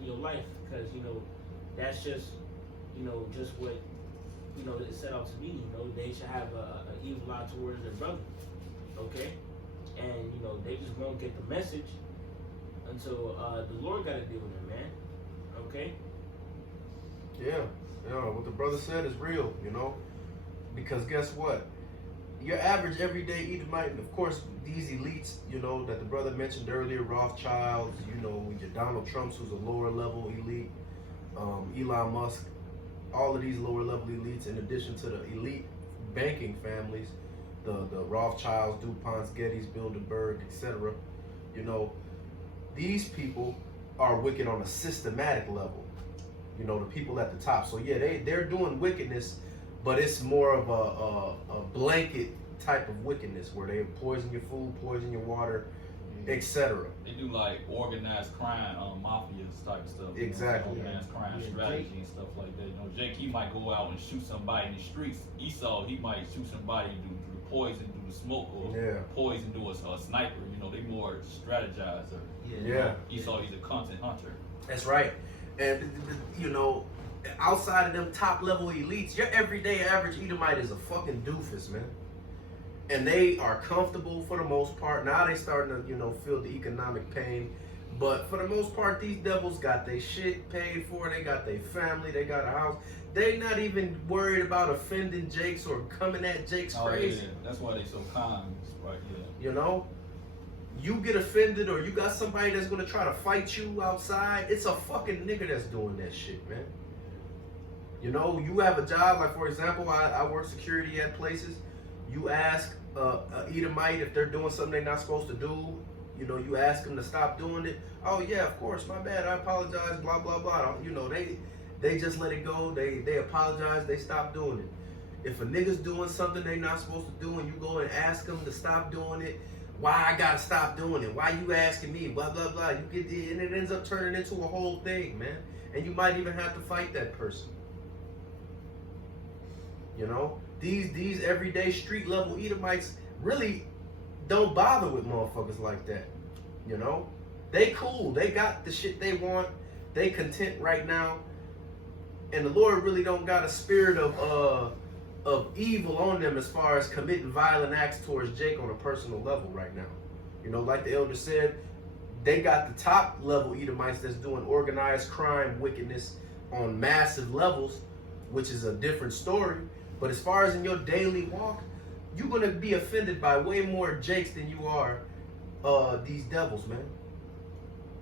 your life because that's just just what it's set out to be. They should have an evil eye towards their brother. Okay, and they just won't get the message until the Lord got to deal with them, man. Okay. Yeah, what the brother said is real, because guess what? Your average everyday Edomite, and of course these elites, that the brother mentioned earlier, Rothschilds, your Donald Trumps, who's a lower level elite, Elon Musk, all of these lower level elites, in addition to the elite banking families, the Rothschilds, DuPonts, Gettys, Bilderberg, etc. These people are wicked on a systematic level. The people at the top. So yeah, they're doing wickedness, but it's more of a blanket type of wickedness where they poison your food, poison your water, etc. They do like organized crime, mafias type stuff. Exactly. Organized crime strategy and stuff like that. Jake, he might go out and shoot somebody in the streets. Esau, he might shoot somebody do the poison, do the smoke, or poison do a sniper. They more strategizer. Yeah. Esau, he's a content hunter. That's right. And outside of them top level elites, your everyday average Edomite is a fucking doofus, man. And they are comfortable for the most part. Now they starting to, feel the economic pain. But for the most part, these devils got their shit paid for. They got their family. They got a house. They not even worried about offending Jakes or coming at Jakes crazy. Yeah. That's why they so calm, right? Yeah. you get offended or you got somebody that's gonna try to fight you outside, it's a fucking nigga that's doing that shit, man. You know, you have a job, like for example, I work security at places. You ask a Edomite if they're doing something they're not supposed to do. You know, you ask them to stop doing it. Oh yeah, of course, my bad, I apologize, blah, blah, blah. You know, they just let it go, they apologize, they stop doing it. If a nigga's doing something they not supposed to do and you go and ask them to stop doing it, why I gotta stop doing it? Why you asking me? Blah, blah, blah. You get and it ends up turning into a whole thing, man. And you might even have to fight that person. You know? These everyday street level Edomites really don't bother with motherfuckers like that. You know? They cool. They got the shit they want. They content right now. And the Lord really don't got a spirit of evil on them as far as committing violent acts towards Jake on a personal level right now. You know, like the elder said, they got the top level Edomites that's doing organized crime, wickedness on massive levels, which is a different story. But as far as in your daily walk, you're going to be offended by way more Jakes than you are these devils, man.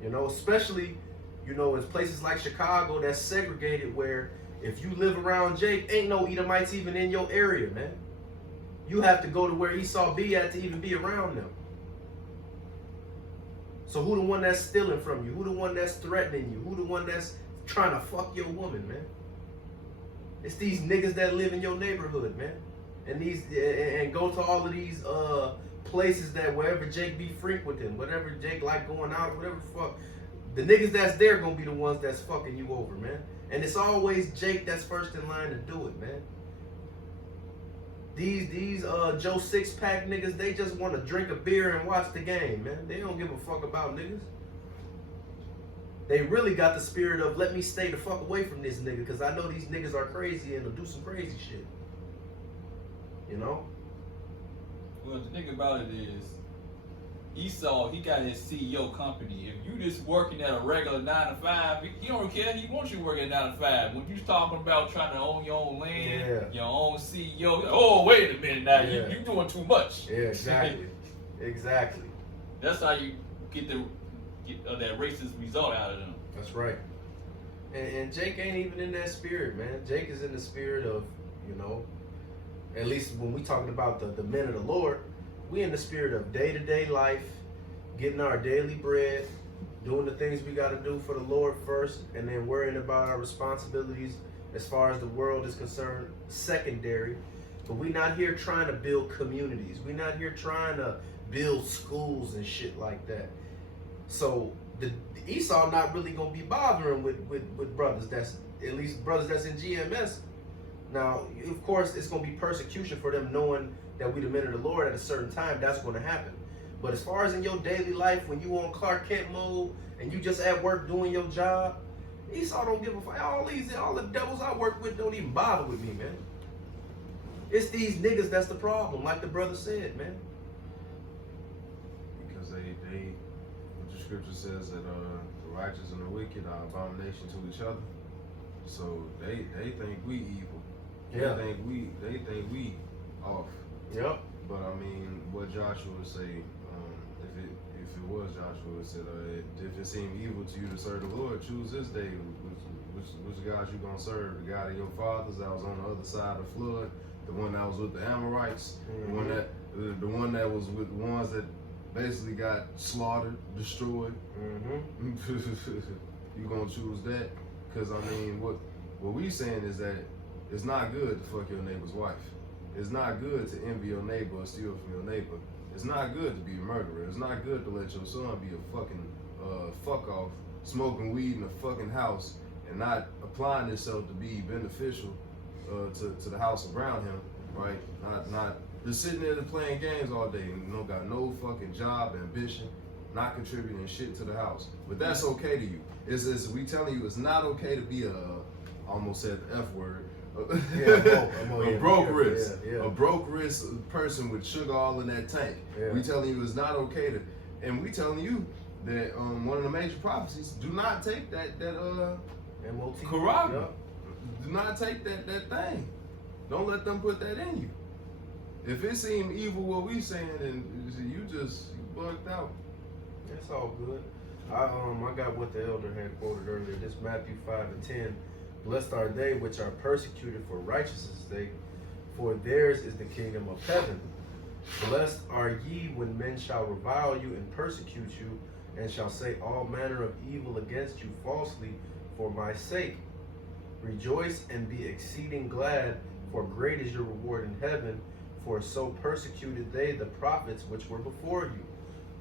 You know, especially, you know, in places like Chicago that's segregated where if you live around Jake, ain't no Edomites even in your area, man. You have to go to where Esau be at to even be around them. So who the one that's stealing from you? Who the one that's threatening you? Who the one that's trying to fuck your woman, man? It's these niggas that live in your neighborhood, man. And go to all of these places that wherever Jake be frequenting, whatever Jake like going out, whatever the fuck. The niggas that's there gonna be the ones that's fucking you over, man. And it's always Jake that's first in line to do it, man. These Joe Six-Pack niggas, they just want to drink a beer and watch the game, man. They don't give a fuck about niggas. They really got the spirit of, let me stay the fuck away from this nigga, because I know these niggas are crazy and will do some crazy shit. You know? Well, the thing about it is, Esau, he got his CEO company. If you just working at a regular 9 to 5, he don't care. He wants you working at 9 to 5. When you talking about trying to own your own land, your own CEO, oh, wait a minute now, you doing too much. Yeah, exactly. Exactly. That's how you get that racist result out of them. That's right. And Jake ain't even in that spirit, man. Jake is in the spirit of, you know, at least when we talking about the men of the Lord, we in the spirit of day-to-day life, getting our daily bread, doing the things we got to do for the Lord first, and then worrying about our responsibilities as far as the world is concerned secondary. But we not here trying to build communities. We not here trying to build schools and shit like that. So the Esau not really gonna be bothering with brothers that's, at least brothers that's in GMS. Now, of course, it's gonna be persecution for them knowing that we the men of the Lord at a certain time. That's gonna happen. But as far as in your daily life, when you on Clark Kent mode and you just at work doing your job, Esau don't give a fuck. All the devils I work with don't even bother with me, man. It's these niggas that's the problem, like the brother said, man. Because they what the scripture says that the righteous and the wicked are abomination to each other. So they think we evil. Yeah. They think we off. Yep. But I mean, what Joshua would say, if it was Joshua, it said, if it seemed evil to you to serve the Lord, choose this day which God you gonna serve. The God of your fathers that was on the other side of the flood, the one that was with the Amorites, the one that was with the ones that basically got slaughtered, destroyed. You gonna choose that? Because I mean, what we saying is that it's not good to fuck your neighbor's wife. It's not good to envy your neighbor or steal from your neighbor. It's not good to be a murderer. It's not good to let your son be a fucking fuck off, smoking weed in a fucking house and not applying himself to be beneficial to the house around him, right? Not just sitting there playing games all day and got no fucking job, ambition, not contributing shit to the house. But that's okay to you. We telling you it's not okay to be almost said the F word. A broke wrist. A broke wrist person with sugar all in that tank. We telling you it's not okay to, and we telling you that one of the major prophecies, do not take that MOT. Quran. Do not take that thing. Don't let them put that in you. If it seem evil what we saying, then you bugged out. It's all good. I got what the elder had quoted earlier. This Matthew 5:10. Blessed are they which are persecuted for righteousness' sake, for theirs is the kingdom of heaven. Blessed are ye when men shall revile you and persecute you, and shall say all manner of evil against you falsely for my sake. Rejoice and be exceeding glad, for great is your reward in heaven, for so persecuted they the prophets which were before you.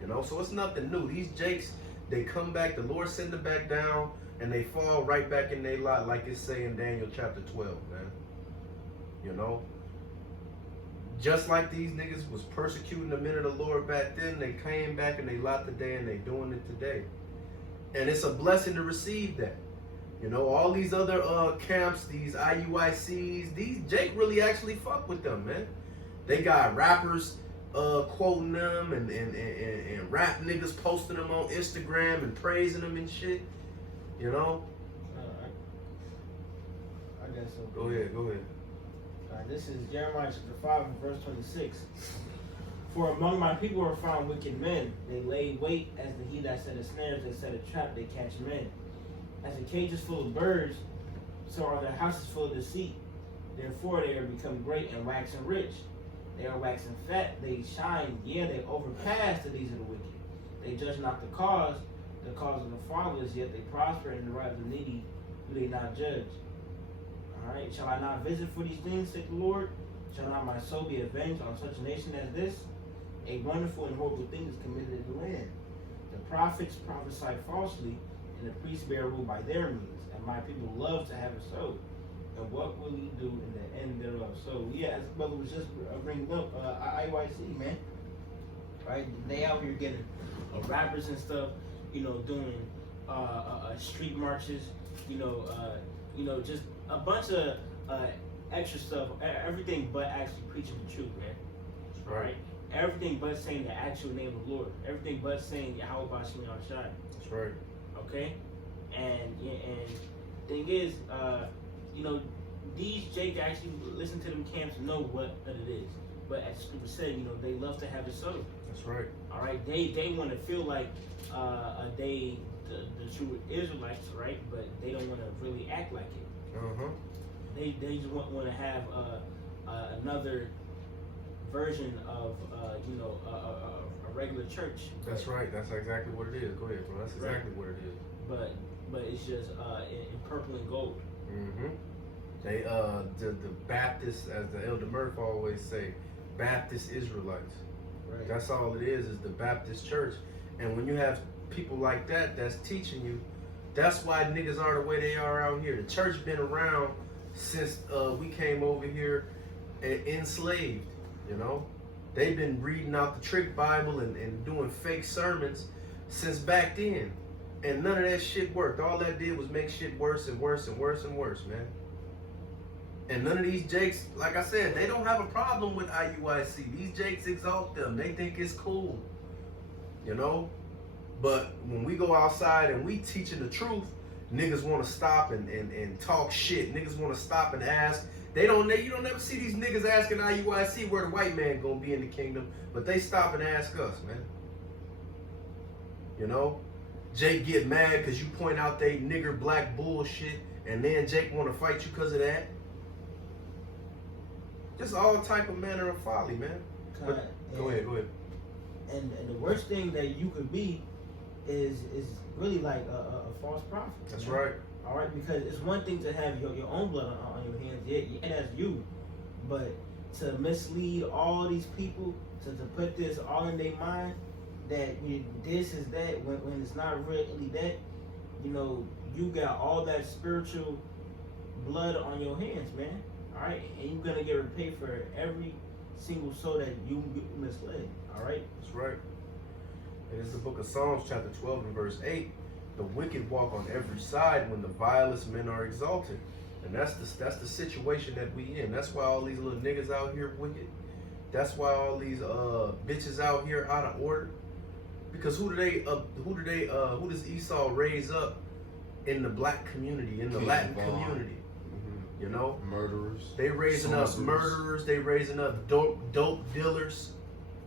You know, so it's nothing new. These jakes, they come back, the Lord send them back down, and they fall right back in their lot, like it's saying in Daniel chapter 12, man. You know? Just like these niggas was persecuting the men of the Lord back then, they came back and they lot today, and they doing it today. And it's a blessing to receive that. You know, all these other camps, these IUICs, these Jake really actually fuck with them, man. They got rappers quoting them and rap niggas posting them on Instagram and praising them and shit. You know? I guess so. Go ahead. This is Jeremiah chapter 5 and verse 26. For among my people are found wicked men. They lay wait as the he that set a snare, that set a trap, they catch men. As a cage is full of birds, so are their houses full of deceit. Therefore they are become great and waxing rich. They are waxing fat, they shine, they overpass the deeds of the wicked. They judge not the cause of the fatherless, yet they prosper, in the right of the needy do they not judge. Alright, shall I not visit for these things, said the Lord? Shall not my soul be avenged on such a nation as this? A wonderful and horrible thing is committed in the land. The prophets prophesy falsely, and the priests bear rule by their means, and my people love to have it so. And what will you do in the end thereof? So, yeah, as brother was just bringing up, IYC, man. Right? They out here getting rappers and stuff, you know, doing street marches, you know, just a bunch of extra stuff, everything but actually preaching the truth, man. Right? Everything but saying the actual name of the Lord. Everything but saying Yahweh Bashim Yahshai. That's right. Okay? And thing is, you know, these Jake actually listen to them camps know what it is. But as Scripture said, you know, they love to have it so. That's right. All right? They want to feel like the true Israelites, right? But they don't want to really act like it. They just want to have another version of you know, a regular church. That's right. That's exactly what it is. Go ahead, bro. That's exactly what it is. But it's just in purple and gold. They the Baptists, as the Elder Murph always say, Baptist Israelites. Right. That's all it is the Baptist church. And when you have people like that that's teaching you, that's why niggas are the way they are out here. The church been around since we came over here enslaved, you know. They've been reading out the trick Bible and doing fake sermons since back then. And none of that shit worked. All that did was make shit worse and worse and worse and worse, man. And none of these jakes, like I said, they don't have a problem with IUIC. These jakes exalt them. They think it's cool, you know. But when we go outside and we teaching the truth, niggas want to stop and talk shit. Niggas want to stop and ask. You don't never see these niggas asking IUIC where the white man gonna be in the kingdom, but they stop and ask us, man. You know, Jake get mad because you point out they nigger black bullshit, and then Jake want to fight you because of that. Just all type of manner of folly, man. But, go ahead. And the worst thing that you could be is really like a false prophet. That's right. All right, because it's one thing to have your own blood on your hands, yeah, that's you, but to mislead all these people, to put this all in their mind that this is that when it's not really that, you know, you got all that spiritual blood on your hands, man. All right, and you're gonna get repaid for every single soul that you misled. All right, that's right. It is the book of Psalms, chapter 12 and verse 8. The wicked walk on every side when the vilest men are exalted. And that's the situation that we in. That's why all these little niggas out here wicked. That's why all these bitches out here out of order. Because who does Esau raise up in the black community, in the Latin community? You know, Murderers. they raising up Sorcerers. murderers. They raising up dope dealers.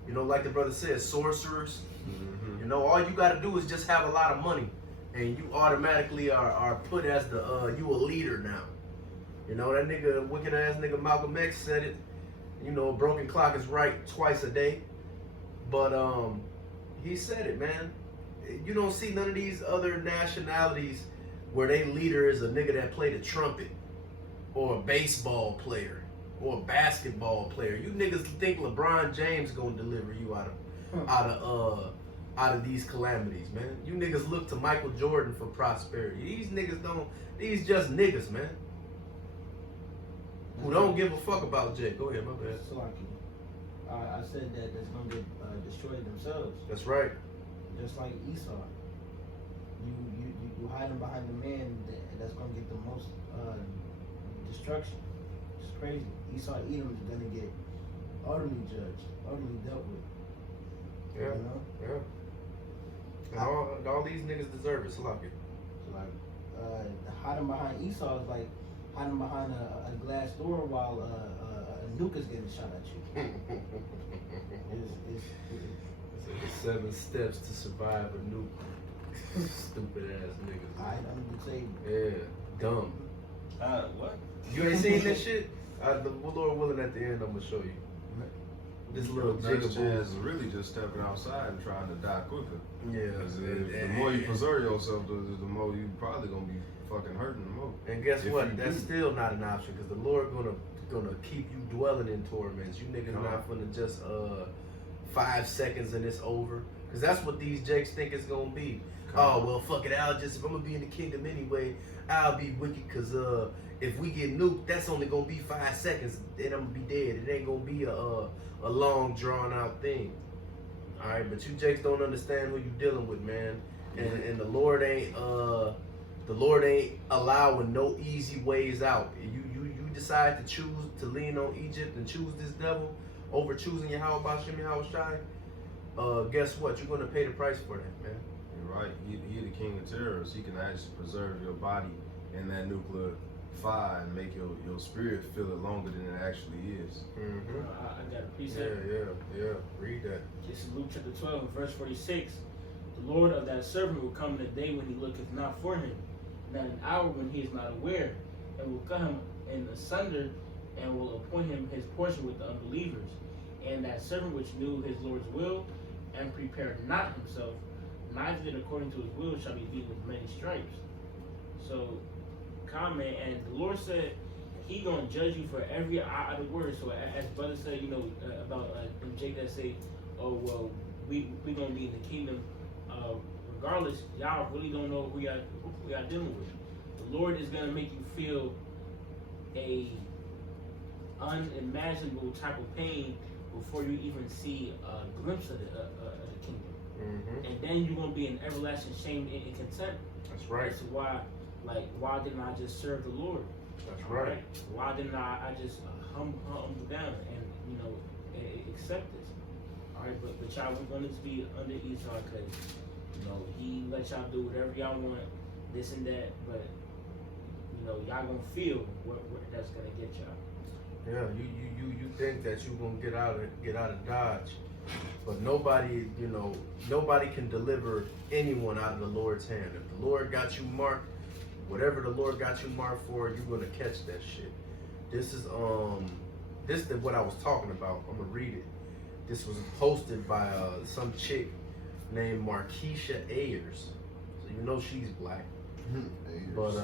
You know, like the brother said, sorcerers. Mm-hmm. You know, all you got to do is just have a lot of money, and you automatically are put as the you a leader now. You know, that nigga, wicked ass nigga Malcolm X said it. You know, a broken clock is right twice a day. But he said it, man. You don't see none of these other nationalities where they leader is a nigga that played a trumpet, or a baseball player, or a basketball player. You niggas think LeBron James gonna deliver you out of these calamities, man. You niggas look to Michael Jordan for prosperity. These niggas don't. These just niggas, man. Who don't give a fuck about Jay. Go ahead, my bad. So like, I said that that's gonna get destroyed themselves, That's right. just like Esau. You hide them behind the man that's gonna get the most destruction. It's crazy. Esau Edom is gonna get utterly judged, utterly dealt with. Yeah, You know? yeah. And all these niggas deserve it. Sloppy. So like, hiding behind Esau is like hiding behind a glass door while a nuke is getting shot at you. It's 7 steps to survive a nuke. Stupid ass niggas. I'm gonna say, Yeah, dumb. What? You ain't seen this shit? The Lord willing, at the end, I'm gonna show you. This little Next jigaboo. chance is really just stepping outside and trying to die quicker. Yeah. 'Cause the more you preserve yourself, the more you probably gonna be fucking hurting the most. And guess If what? you That's do. still not an option because the Lord gonna keep you dwelling in torments. You niggas Come not gonna just 5 seconds and it's over. Cause that's what these jakes think it's gonna be. Oh well, fuck it. If I'm gonna be in the kingdom anyway, I'll be wicked. Cause if we get nuked, that's only gonna be 5 seconds. Then I'm gonna be dead. It ain't gonna be a long drawn out thing. All right, but you jakes don't understand who you dealing with, man. And the Lord ain't allowing no easy ways out. You decide to choose to lean on Egypt and choose this devil over choosing Yahweh Bashim Yahweh Shai. Guess what? You're gonna pay the price for that, man. You're right. He the king of terrorists. He can actually preserve your body in that nuclear fire and make your spirit feel it longer than it actually is. Mm-hmm. I got a Yeah, precept. yeah. Read that. This is Luke chapter 12, verse 46. The Lord of that servant will come in a day when he looketh not for him, and at an hour when he is not aware, and will cut him in asunder, and will appoint him his portion with the unbelievers. And that servant which knew his Lord's will, and prepared not himself, neither did according to his will, shall be beaten with many stripes. So, comment, and the Lord said he gonna judge you for every idle word. So as brother said, about them Jake that say, oh well, we gonna be in the kingdom regardless. Y'all really don't know who y'all dealing with. The Lord is gonna make you feel a unimaginable type of pain before you even see a glimpse of the kingdom. Mm-hmm. And then you're gonna be in everlasting shame and contempt. That's right. That's why didn't I just serve the Lord? That's right. Why didn't I just humble down and accept this? All right, but y'all, we're gonna be under Esau because he let y'all do whatever y'all want, this and that. But y'all gonna feel what that's gonna get y'all. Yeah, you think that you gonna get out of Dodge, but nobody can deliver anyone out of the Lord's hand. If the Lord got you marked, whatever the Lord got you marked for, you're gonna catch that shit. This is what I was talking about. I'm gonna read it. This was posted by some chick named Markeisha Ayers. So she's black. But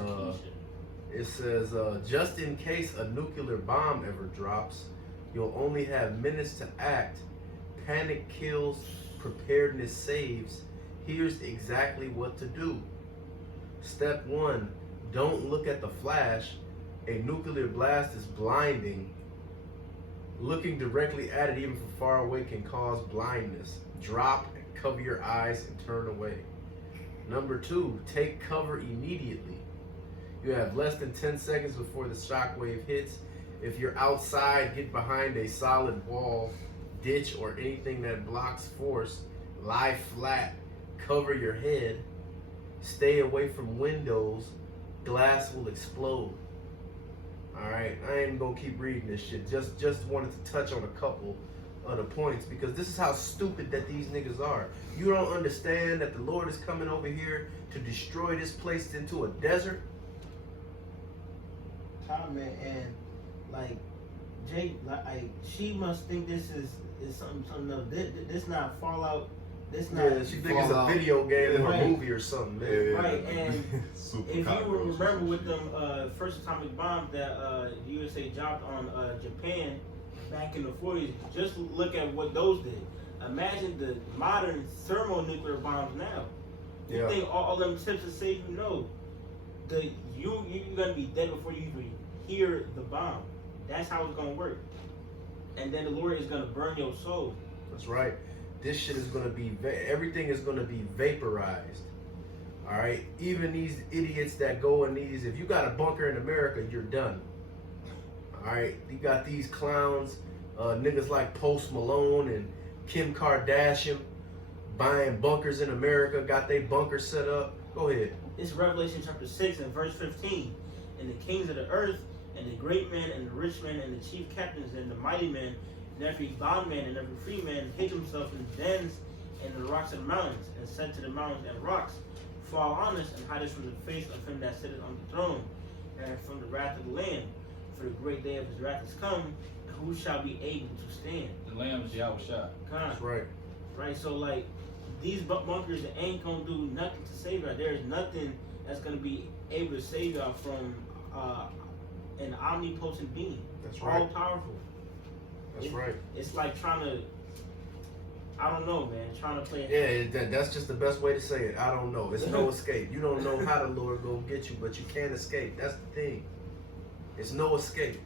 it says, just in case a nuclear bomb ever drops, you'll only have minutes to act. Panic kills, preparedness saves. Here's exactly what to do. Step 1, don't look at the flash. A nuclear blast is blinding. Looking directly at it, even from far away, can cause blindness. Drop and cover your eyes and turn away. Number 2, take cover immediately. You have less than 10 seconds before the shockwave hits. If you're outside, get behind a solid wall, ditch, or anything that blocks force. Lie flat. Cover your head. Stay away from windows. Glass will explode. All right, I ain't gonna keep reading this shit. Just wanted to touch on a couple of the points because this is how stupid that these niggas are. You don't understand that the Lord is coming over here to destroy this place into a desert. Comment and like Jake, like she must think this is something else. This not Fallout. This not. Yeah, she think it's a video game or a Right. movie or something, man. Right, and Super if you cockroaches remember and with shit. them first atomic bombs that the USA dropped on Japan back in the 40s, just look at what those did. Imagine the modern thermonuclear bombs now. You Yeah. think all them tips to save you? No. You're gonna be dead before you even hear the bomb. That's how it's gonna work. And then the Lord is gonna burn your soul. That's right. This shit is gonna be everything is gonna be vaporized. All right. Even these idiots that go in these. If you got a bunker in America, you're done. All right. You got these clowns, niggas like Post Malone and Kim Kardashian buying bunkers in America. Got they bunker set up. Go ahead. It's Revelation chapter 6 and verse 15. And the kings of the earth, and the great men, and the rich men, and the chief captains, and the mighty men, and every bondman and every free man hid himself in dens and in the rocks of the mountains, and said to the mountains and rocks, fall on us, and hide us from the face of him that sitteth on the throne, and from the wrath of the Lamb. For the great day of his wrath is come, and who shall be able to stand? The Lamb is Yahushua. That's right. Right, so like these bunkers ain't gonna do nothing to save y'all. There is nothing that's gonna be able to save y'all from an omnipotent being. That's All right. powerful. That's right. It's like trying to, I don't know, man. Trying to play. Yeah, that's just the best way to say it. I don't know. It's no escape. You don't know how the Lord gonna get you, but you can't escape. That's the thing. It's no escape.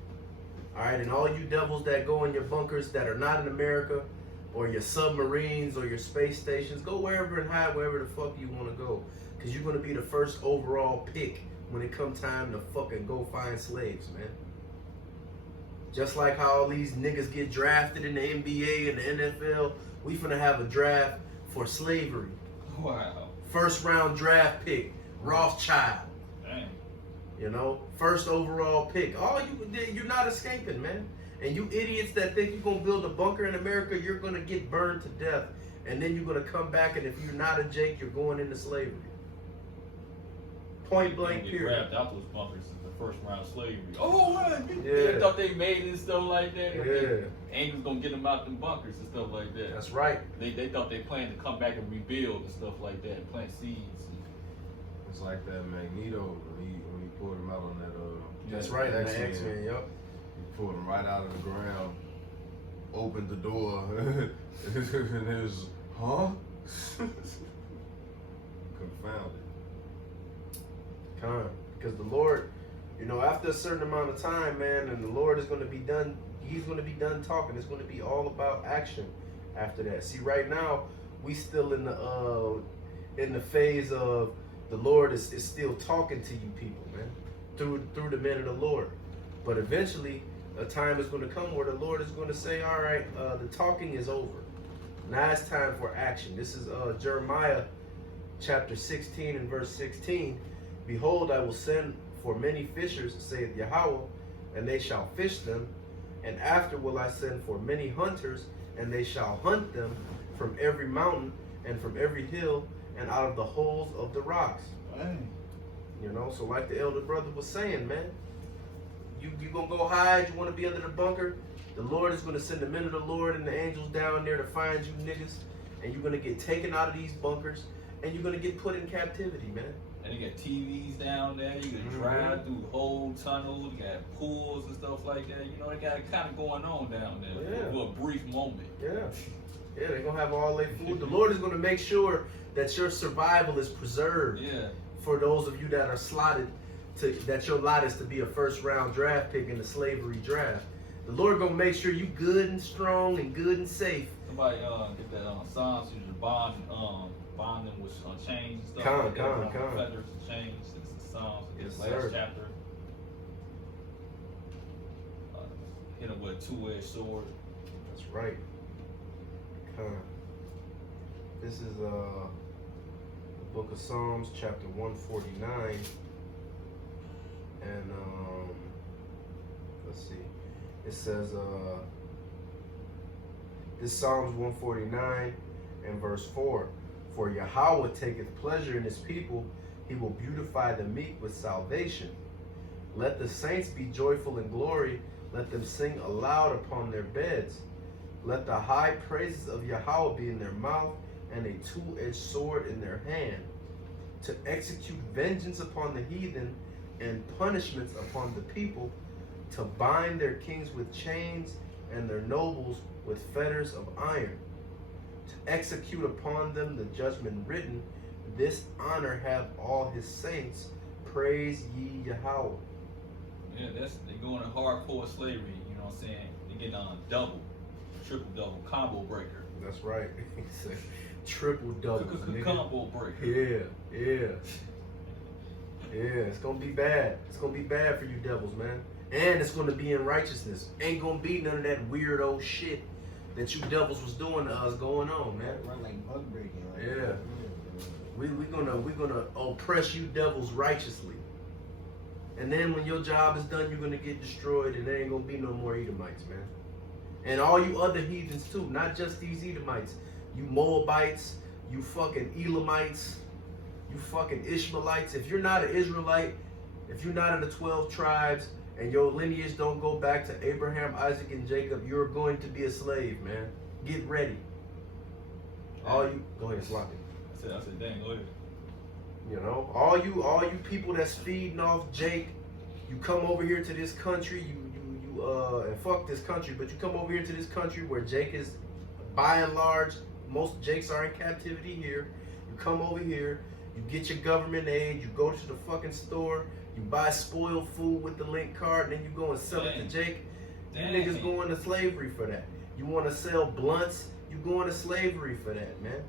All right, and all you devils that go in your bunkers that are not in America, or your submarines or your space stations, go wherever and hide wherever the fuck you want to go, cause you're gonna be the first overall pick when it come time to fucking go find slaves, man. Just like how all these niggas get drafted in the NBA and the NFL, we finna have a draft for slavery. Wow. First round draft pick, Rothschild. Dang. You know, first overall pick. All you're not escaping, man. And you idiots that think you're gonna build a bunker in America, you're gonna get burned to death. And then you're gonna come back, and if you're not a Jake, you're going into slavery. Point blank, They period. grabbed out those bunkers in the first round of slavery. Oh man, Yeah. they thought they made it and stuff like that. Yeah, Angels gonna get them out them bunkers and stuff like that. that's right. They thought they planned to come back and rebuild and stuff like that, and plant seeds. It's like that Magneto when he pulled him out on that. That's right. And the X-Men. X-Men, yup. He pulled him right out of the ground, opened the door, and it was, huh? Confounded. Because the Lord, you know, after a certain amount of time, man, and the Lord is going to be done. He's going to be done talking. It's going to be all about action after that. See, right now we still in the phase of the Lord is still talking to you people, man, through the men of the Lord. But eventually, a time is going to come where the Lord is going to say, all right, the talking is over. Now it's time for action. This is Jeremiah chapter 16 and verse 16. Behold, I will send for many fishers, saith Yahweh, and they shall fish them. And after will I send for many hunters, and they shall hunt them from every mountain and from every hill and out of the holes of the rocks. Dang. You know, so like the elder brother was saying, man, you gonna go hide, you wanna be under the bunker, the Lord is gonna send the men of the Lord and the angels down there to find you niggas, and you're gonna get taken out of these bunkers, and you're gonna get put in captivity, man. And you got TVs down there. You can Mhm. drive through whole tunnels. You got pools and stuff like that. You know, they got it kind of going on down there Yeah. for a brief moment. Yeah. Yeah, they're gonna have all their food. The Lord is gonna make sure that your survival is preserved Yeah. for those of you that are slotted that your lot is to be a first round draft pick in the slavery draft. The Lord gonna make sure you good and strong and good and safe. Somebody get that Psalms, you just bond them with chains and stuff. Con, like that, con, around con. feathers and chains. It's the Psalms. Yes, Last sir. chapter. Hit him with a two-edged sword. That's right. This is the book of Psalms, chapter 149, and let's see. It says, this Psalms 149 and verse 4. For Yahweh taketh pleasure in his people. He will beautify the meek with salvation. Let the saints be joyful in glory. Let them sing aloud upon their beds. Let the high praises of Yahweh be in their mouth, and a two-edged sword in their hand, to execute vengeance upon the heathen and punishments upon the people, to bind their kings with chains and their nobles with fetters of iron, to execute upon them the judgment written. This honor have all his saints. Praise ye Yahweh. Yeah, they going to hardcore slavery. You know what I'm saying? They getting on double, triple, combo breaker. That's right. He said triple doubles, nigga. Combo breaker. Yeah. It's gonna be bad. It's gonna be bad for you devils, man. And it's gonna be in righteousness. Ain't gonna be none of that weirdo shit that you devils was doing to us going on, man. Run like bug breaking. Like, Yeah. We're gonna oppress you devils righteously. And then when your job is done, you're gonna get destroyed, and there ain't gonna be no more Edomites, man. And all you other heathens too, not just these Edomites. You Moabites, you fucking Elamites, you fucking Ishmaelites. If you're not an Israelite, if you're not in the 12 tribes, and your lineage don't go back to Abraham, Isaac, and Jacob, you're going to be a slave, man. Get ready. All you, go ahead, Sloppy. I said, dang, go ahead. You know, all you people that's feeding off Jake, you come over here to this country, and fuck this country, but you come over here to this country where Jake is, by and large, most Jakes are in captivity here. You come over here, you get your government aid, you go to the fucking store, you buy spoiled food with the link card, and then you go and sell it to Jake. You niggas going to slavery for that. You want to sell blunts, you going to slavery for that, man.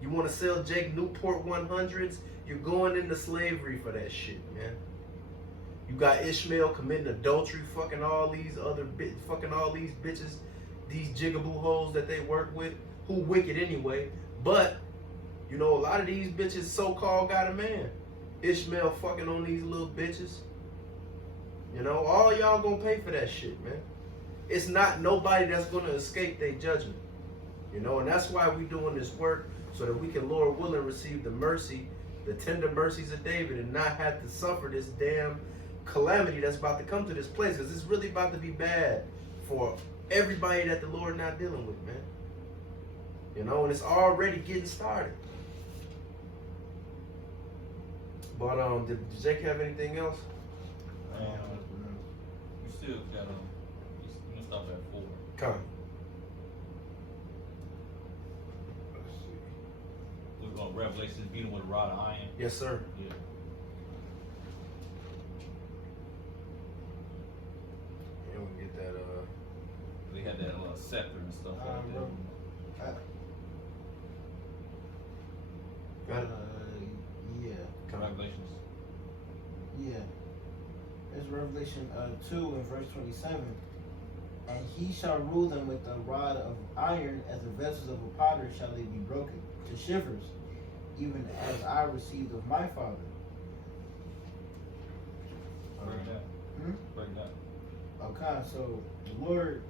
You want to sell Jake Newport 100s, you're going into slavery for that shit, man. You got Ishmael committing adultery, fucking all these bitches, these jigaboo hoes that they work with, who wicked anyway. But you know, a lot of these bitches so-called got a man. Ishmael fucking on these little bitches. You know, all y'all gonna pay for that shit, man. It's not nobody that's gonna escape their judgment. You know, and that's why we doing this work, so that we can, Lord willing, receive the mercy, the tender mercies of David, and not have to suffer this damn calamity that's about to come to this place, because it's really about to be bad for everybody that the Lord not dealing with, man. You know, and it's already getting started. But did Jake have anything else? You still got you gonna stop at 4. Come. We're going Revelations, beat him with a rod of iron. Yes, sir. Yeah. Yeah, we get that. They had that scepter and stuff like that. Got it. Yeah. Revelations. Yeah. There's Revelation 2 and verse 27. And he shall rule them with a rod of iron, as the vessels of a potter shall they be broken to shivers, even as I received of my Father. Break that. Break that. Okay, so the Lord,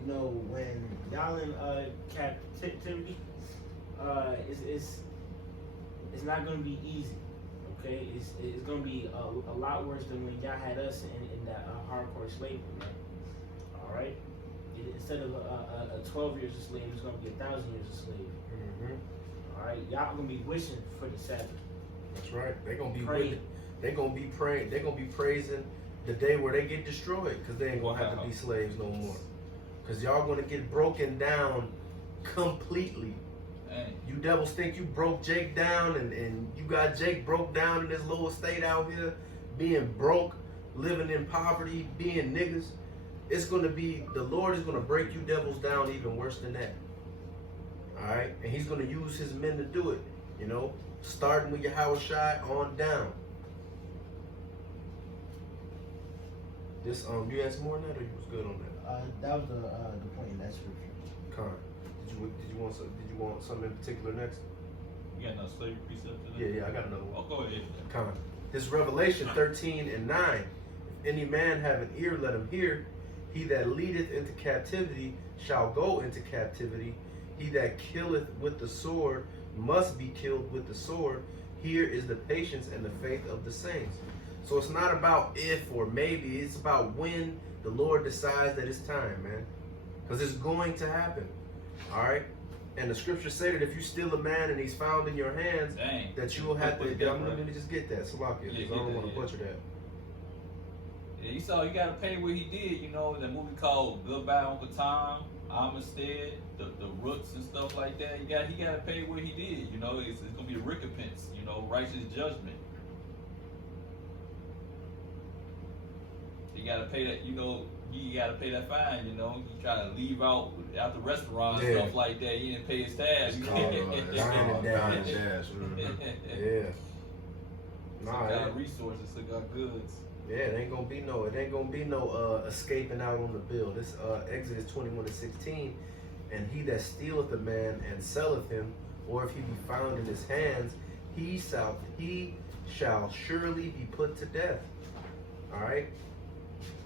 you know, when y'all in captivity, it's not gonna be easy. Okay, it's gonna be a lot worse than when y'all had us in that hardcore slavery, man. All right, instead of 12 years of slave, it's gonna be 1,000 years of slave. Mm-hmm. All right, y'all gonna be wishing for the Sabbath. That's right. They're gonna be praying. They're gonna be praying. They're gonna be praising the day where they get destroyed, because they ain't gonna have to be slaves no more. Because y'all gonna get broken down completely. Dang. You devils think you broke Jake down, and you got Jake broke down in this little estate out here, being broke, living in poverty, being niggas. It's gonna be, the Lord is gonna break you devils down even worse than that. Alright? And he's gonna use his men to do it. You know? Starting with Yahweh Shai on down. This you asked more on that, or you was good on that? That was the point in that scripture. Con. Did you want something in particular next? You got another slavery precept today? Yeah, I got another one. Oh, go ahead. Con. This Revelation 13 and 9. If any man have an ear, let him hear. He that leadeth into captivity shall go into captivity. He that killeth with the sword must be killed with the sword. Here is the patience and the faith of the saints. So it's not about if or maybe. It's about when the Lord decides that it's time, man. Because it's going to happen. All right? And the scriptures say that if you steal a man and he's found in your hands, Dang. that you will have to. Let me just get that. Salakia, Yeah, because I don't get want that, to yeah. butcher that. Yeah, you saw you gotta pay what he did, you know, in that movie called Goodbye Uncle Tom, Amistad, the Roots and stuff like that. He gotta pay what he did, you know, it's gonna be a recompense, you know, righteous judgment. You gotta pay that, you know, he gotta pay that fine, you know. He try to leave out the restaurant and Yeah. stuff like that. He didn't pay his tax. It's called Dine and Dash. Yeah. So Nah, got it, resources, so got goods. yeah, it ain't gonna be no escaping out on the bill. This Exodus 21:16, and he that stealeth a man and selleth him, or if he be found in his hands, he shall surely be put to death. All right.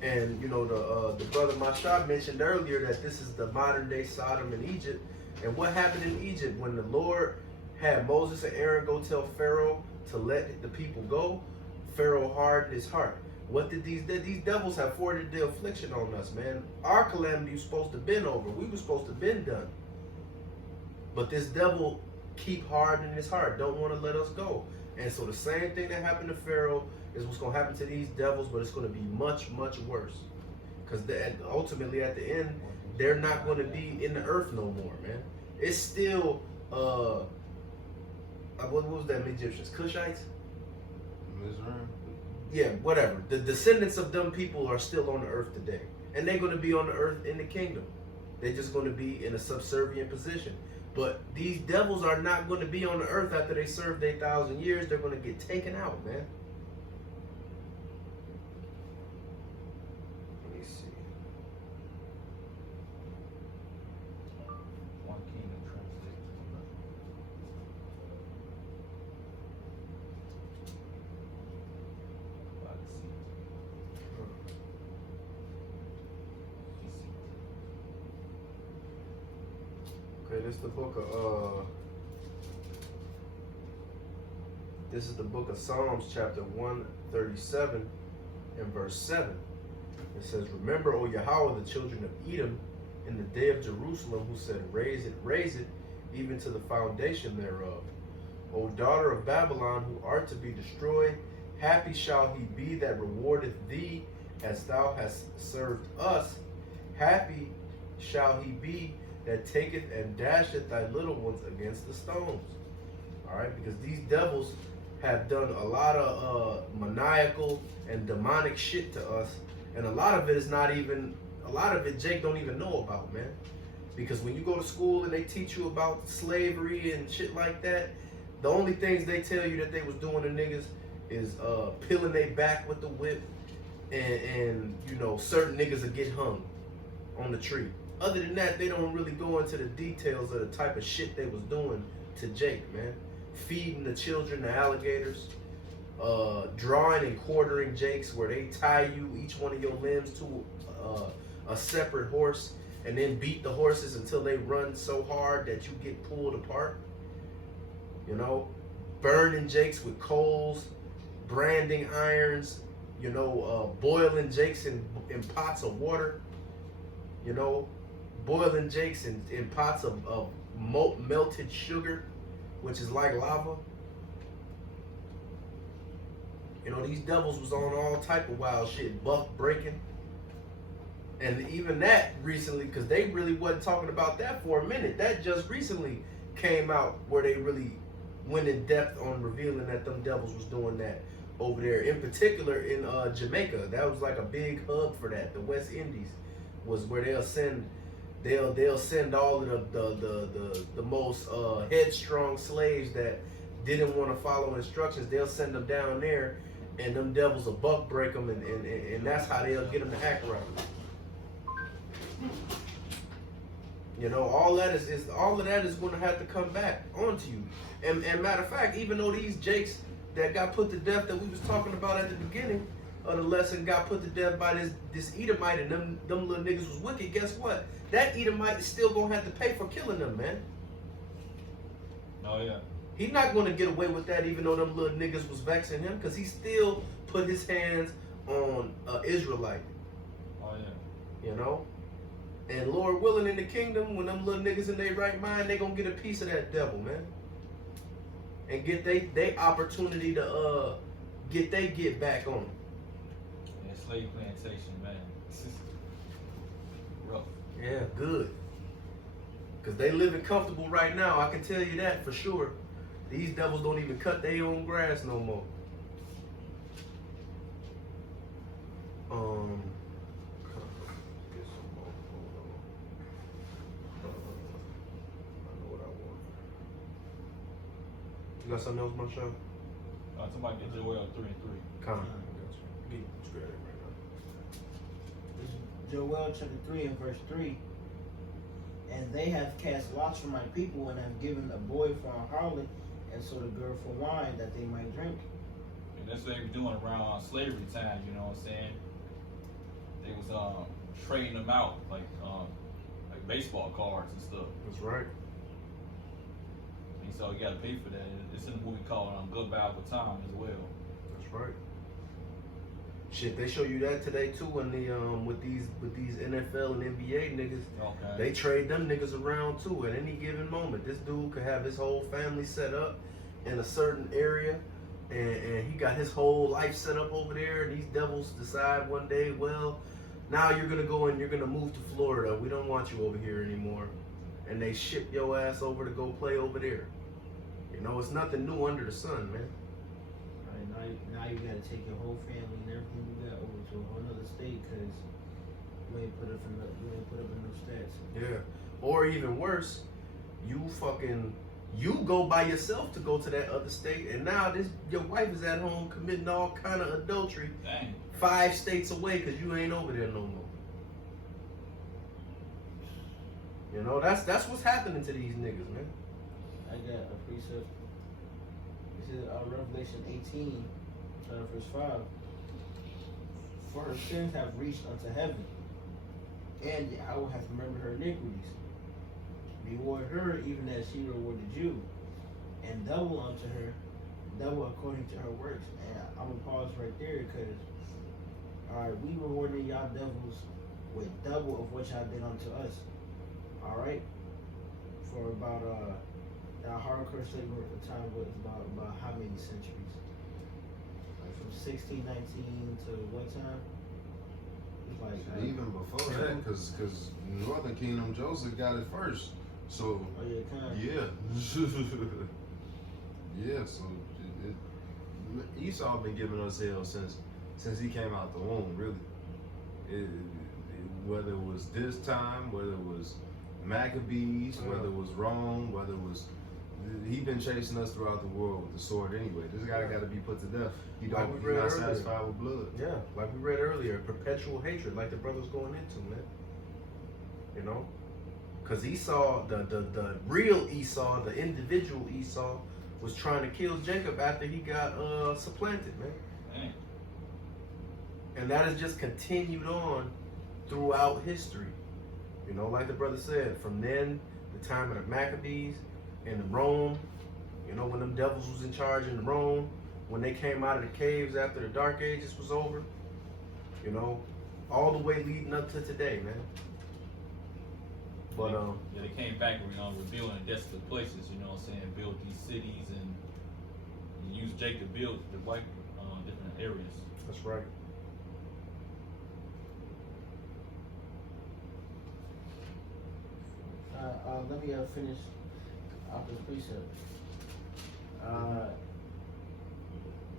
And you know the brother Mashab mentioned earlier that this is the modern day Sodom and Egypt. And what happened in Egypt when the Lord had Moses and Aaron go tell Pharaoh to let the people go? Pharaoh hardened his heart. What did these devils have forwarded the affliction on us, man? Our calamity was supposed to been over. We were supposed to been done. But this devil keep hardening his heart, don't want to let us go. And so the same thing that happened to Pharaoh is what's going to happen to these devils, but it's going to be much, much worse. Because ultimately at the end, they're not going to be in the earth no more, man. It's still, what was that, Egyptians? Cushites? Mizraim. Yeah, whatever. The descendants of them people are still on the earth today. And they're going to be on the earth in the kingdom. They're just going to be in a subservient position. But these devils are not going to be on the earth after they serve their 1,000 years. They're going to get taken out, man. Let me see. One Kingdom translated to another. About to see. Okay, this is the book of this is the book of Psalms, chapter 137 and verse 7. It says, "Remember, O Yahweh, the children of Edom, in the day of Jerusalem, who said, raise it, even to the foundation thereof. O daughter of Babylon, who art to be destroyed, happy shall he be that rewardeth thee, as thou hast served us. Happy shall he be that taketh and dasheth thy little ones against the stones." All right, because these devils have done a lot of maniacal and demonic shit to us, and a lot of it is not even, a lot of it Jake don't even know about, man. Because when you go to school and they teach you about slavery and shit like that, the only things they tell you that they was doing to niggas is peeling their back with the whip, and you know, certain niggas will get hung on the tree. Other than that, they don't really go into the details of the type of shit they was doing to Jake, man. Feeding the children to alligators, drawing and quartering Jakes, where they tie you, each one of your limbs, to a separate horse, and then beat the horses until they run so hard that you get pulled apart. You know, burning Jakes with coals, branding irons, you know, boiling Jakes in pots of water, you know, boiling Jakes in pots of melted sugar, which is like lava. You know, these devils was on all type of wild shit, buck breaking. And even that recently, because they really wasn't talking about that for a minute. That just recently came out where they really went in depth on revealing that them devils was doing that over there. In particular in Jamaica. That was like a big hub for that. The West Indies was where they'll send all of the most headstrong slaves that didn't want to follow instructions. They'll send them down there, and them devils will buck break them, and that's how they'll get them to act right. You know, all of that is going to have to come back onto you. And matter of fact, even though these Jakes that got put to death that we was talking about at the beginning, of the lesson got put to death by this Edomite, and them little niggas was wicked, guess what? That Edomite is still gonna have to pay for killing them, man. Oh yeah. He not gonna get away with that, even though them little niggas was vexing him, because he still put his hands on Israelite. Oh yeah. You know? And Lord willing, in the kingdom, when them little niggas in their right mind, they gonna get a piece of that devil, man. And get they opportunity to get they get back on. Yeah, slave plantation, man. Rough. Yeah, good. Cause they living comfortable right now, I can tell you that for sure. These devils don't even cut their own grass no more. Get some more. Hold on. I know what I want. You got something else, my show? Somebody get Joel 3:3. Come on. Get straight right now. This is Joel chapter 3 and verse 3. And they have cast lots for my people, and have given a boy for a harlot, and sold a girl for wine, that they might drink. And that's what they were doing around slavery time, you know what I'm saying? They was trading them out like baseball cards and stuff. That's right. And so you gotta pay for that. And it's in the movie called Goodbye for Time as well. That's right. Shit, they show you that today too in the with these NFL and NBA niggas. Okay. They trade them niggas around too at any given moment. This dude could have his whole family set up in a certain area, and he got his whole life set up over there, and these devils decide one day, well, now you're gonna go and you're gonna move to Florida. We don't want you over here anymore. And they ship your ass over to go play over there. You know, it's nothing new under the sun, man. Alright, now you gotta take your whole family and everything you got over to a whole other state, because you ain't put up in no stats. Yeah. Or even worse, you go by yourself to go to that other state, and now your wife is at home committing all kind of adultery Dang. 5 states away because you ain't over there no more. You know, that's what's happening to these niggas, man. I got a precept. This is Revelation 18, verse 5. For her sins have reached unto heaven, and Yahweh hath remembered her iniquities. Reward her even as she rewarded you, and double unto her, double according to her works. And I'm gonna pause right there, because alright, we rewarded y'all devils with double of what y'all did unto us. Alright? For about our hardcore slavery at the time was about how many centuries? Like from 1619 to what time? It's like Even before that, because Northern Kingdom, Joseph got it first. So, oh yeah, kind of. yeah. Yeah, so Esau been giving us hell since he came out the womb, really. Whether it was this time, whether it was Maccabees, whether it was Rome, whether it was, he been chasing us throughout the world with the sword anyway. This guy got to be put to death. He's not satisfied with blood. Yeah, like we read earlier, perpetual hatred, like the brother's going into, man. You know? Because Esau, the real Esau, the individual Esau, was trying to kill Jacob after he got supplanted, man. Dang. And that has just continued on throughout history. You know, like the brother said, from then, the time of the Maccabees and Rome, you know, when them devils was in charge in Rome, when they came out of the caves after the Dark Ages was over, you know, all the way leading up to today, man. But yeah, they came back, rebuilding desolate places, you know what I'm saying? Build these cities and use Jacob to build the white different areas. that's right. Let me finish off this precept.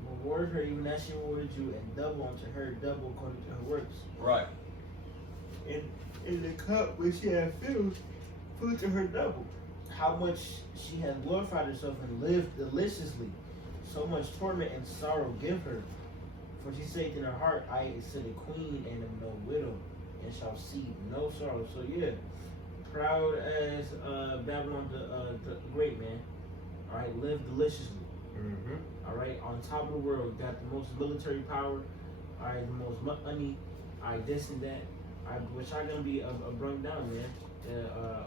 Reward her even as she rewarded you, and double unto her, double according to her works. Right. In the cup which she had filled, fill to her double. How much she had glorified herself and lived deliciously, so much torment and sorrow give her. For she said in her heart, I sit a queen and am no widow, and shall see no sorrow. So yeah, proud as Babylon the great, man. All right, live deliciously. Mm-hmm. All right, on top of the world, got the most military power. Alright, the most money, alright, this and that. Alright, which are gonna be brought down, man.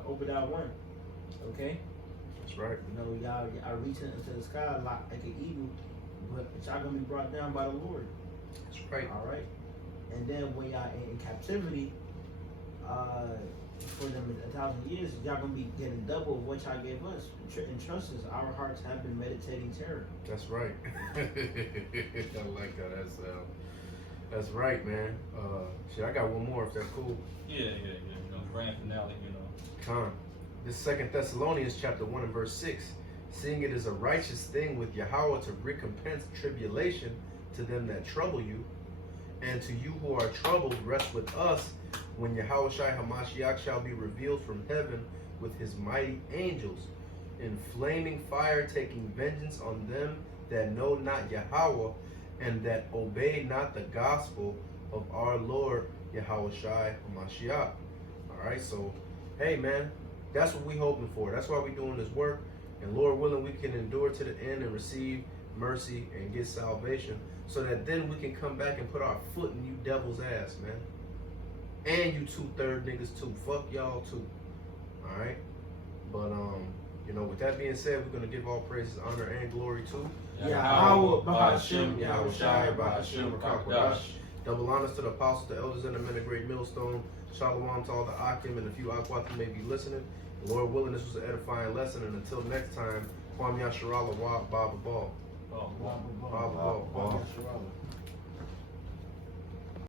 Obadiah 1. Okay? That's right. You know, y'all are reaching into the sky like an eagle, but y'all gonna be brought down by the Lord. That's right. Alright? And then when y'all in captivity, for them 1,000 years, y'all gonna be getting double of what y'all gave us. And trust us, our hearts have been meditating terror. That's right. I like that. That's right, man. Shit, I got one more if that's cool. Yeah. You know, grand finale. You know. Con. This 2 Thessalonians chapter 1 and verse 6. Seeing it is a righteous thing with Yahweh to recompense tribulation to them that trouble you, and to you who are troubled rest with us when Yahweh Shai HaMashiach shall be revealed from heaven with his mighty angels, in flaming fire, taking vengeance on them that know not Yahweh, and that obey not the gospel of our Lord Yahweh Shai HaMashiach. Alright, so, hey man, that's what we hoping for. That's why we doing this work. And Lord willing, we can endure to the end and receive mercy and get salvation, so that then we can come back and put our foot in you devil's ass, man. And you 2/3 niggas too. Fuck y'all too. Alright? But you know, with that being said, we're gonna give all praises, honor, and glory to Yahweh, Bahashim, Yahweh Shai, Bahashim, Rakakwadash. Double honors to the apostles, the elders, and the men of great millstone. Shalom to all the Akim and a few Akwat who may be listening. Lord willing, this was an edifying lesson, and until next time, Kwame Yasharala, Baba Ball. Oh, Baba Baba Ball. Baba Baba.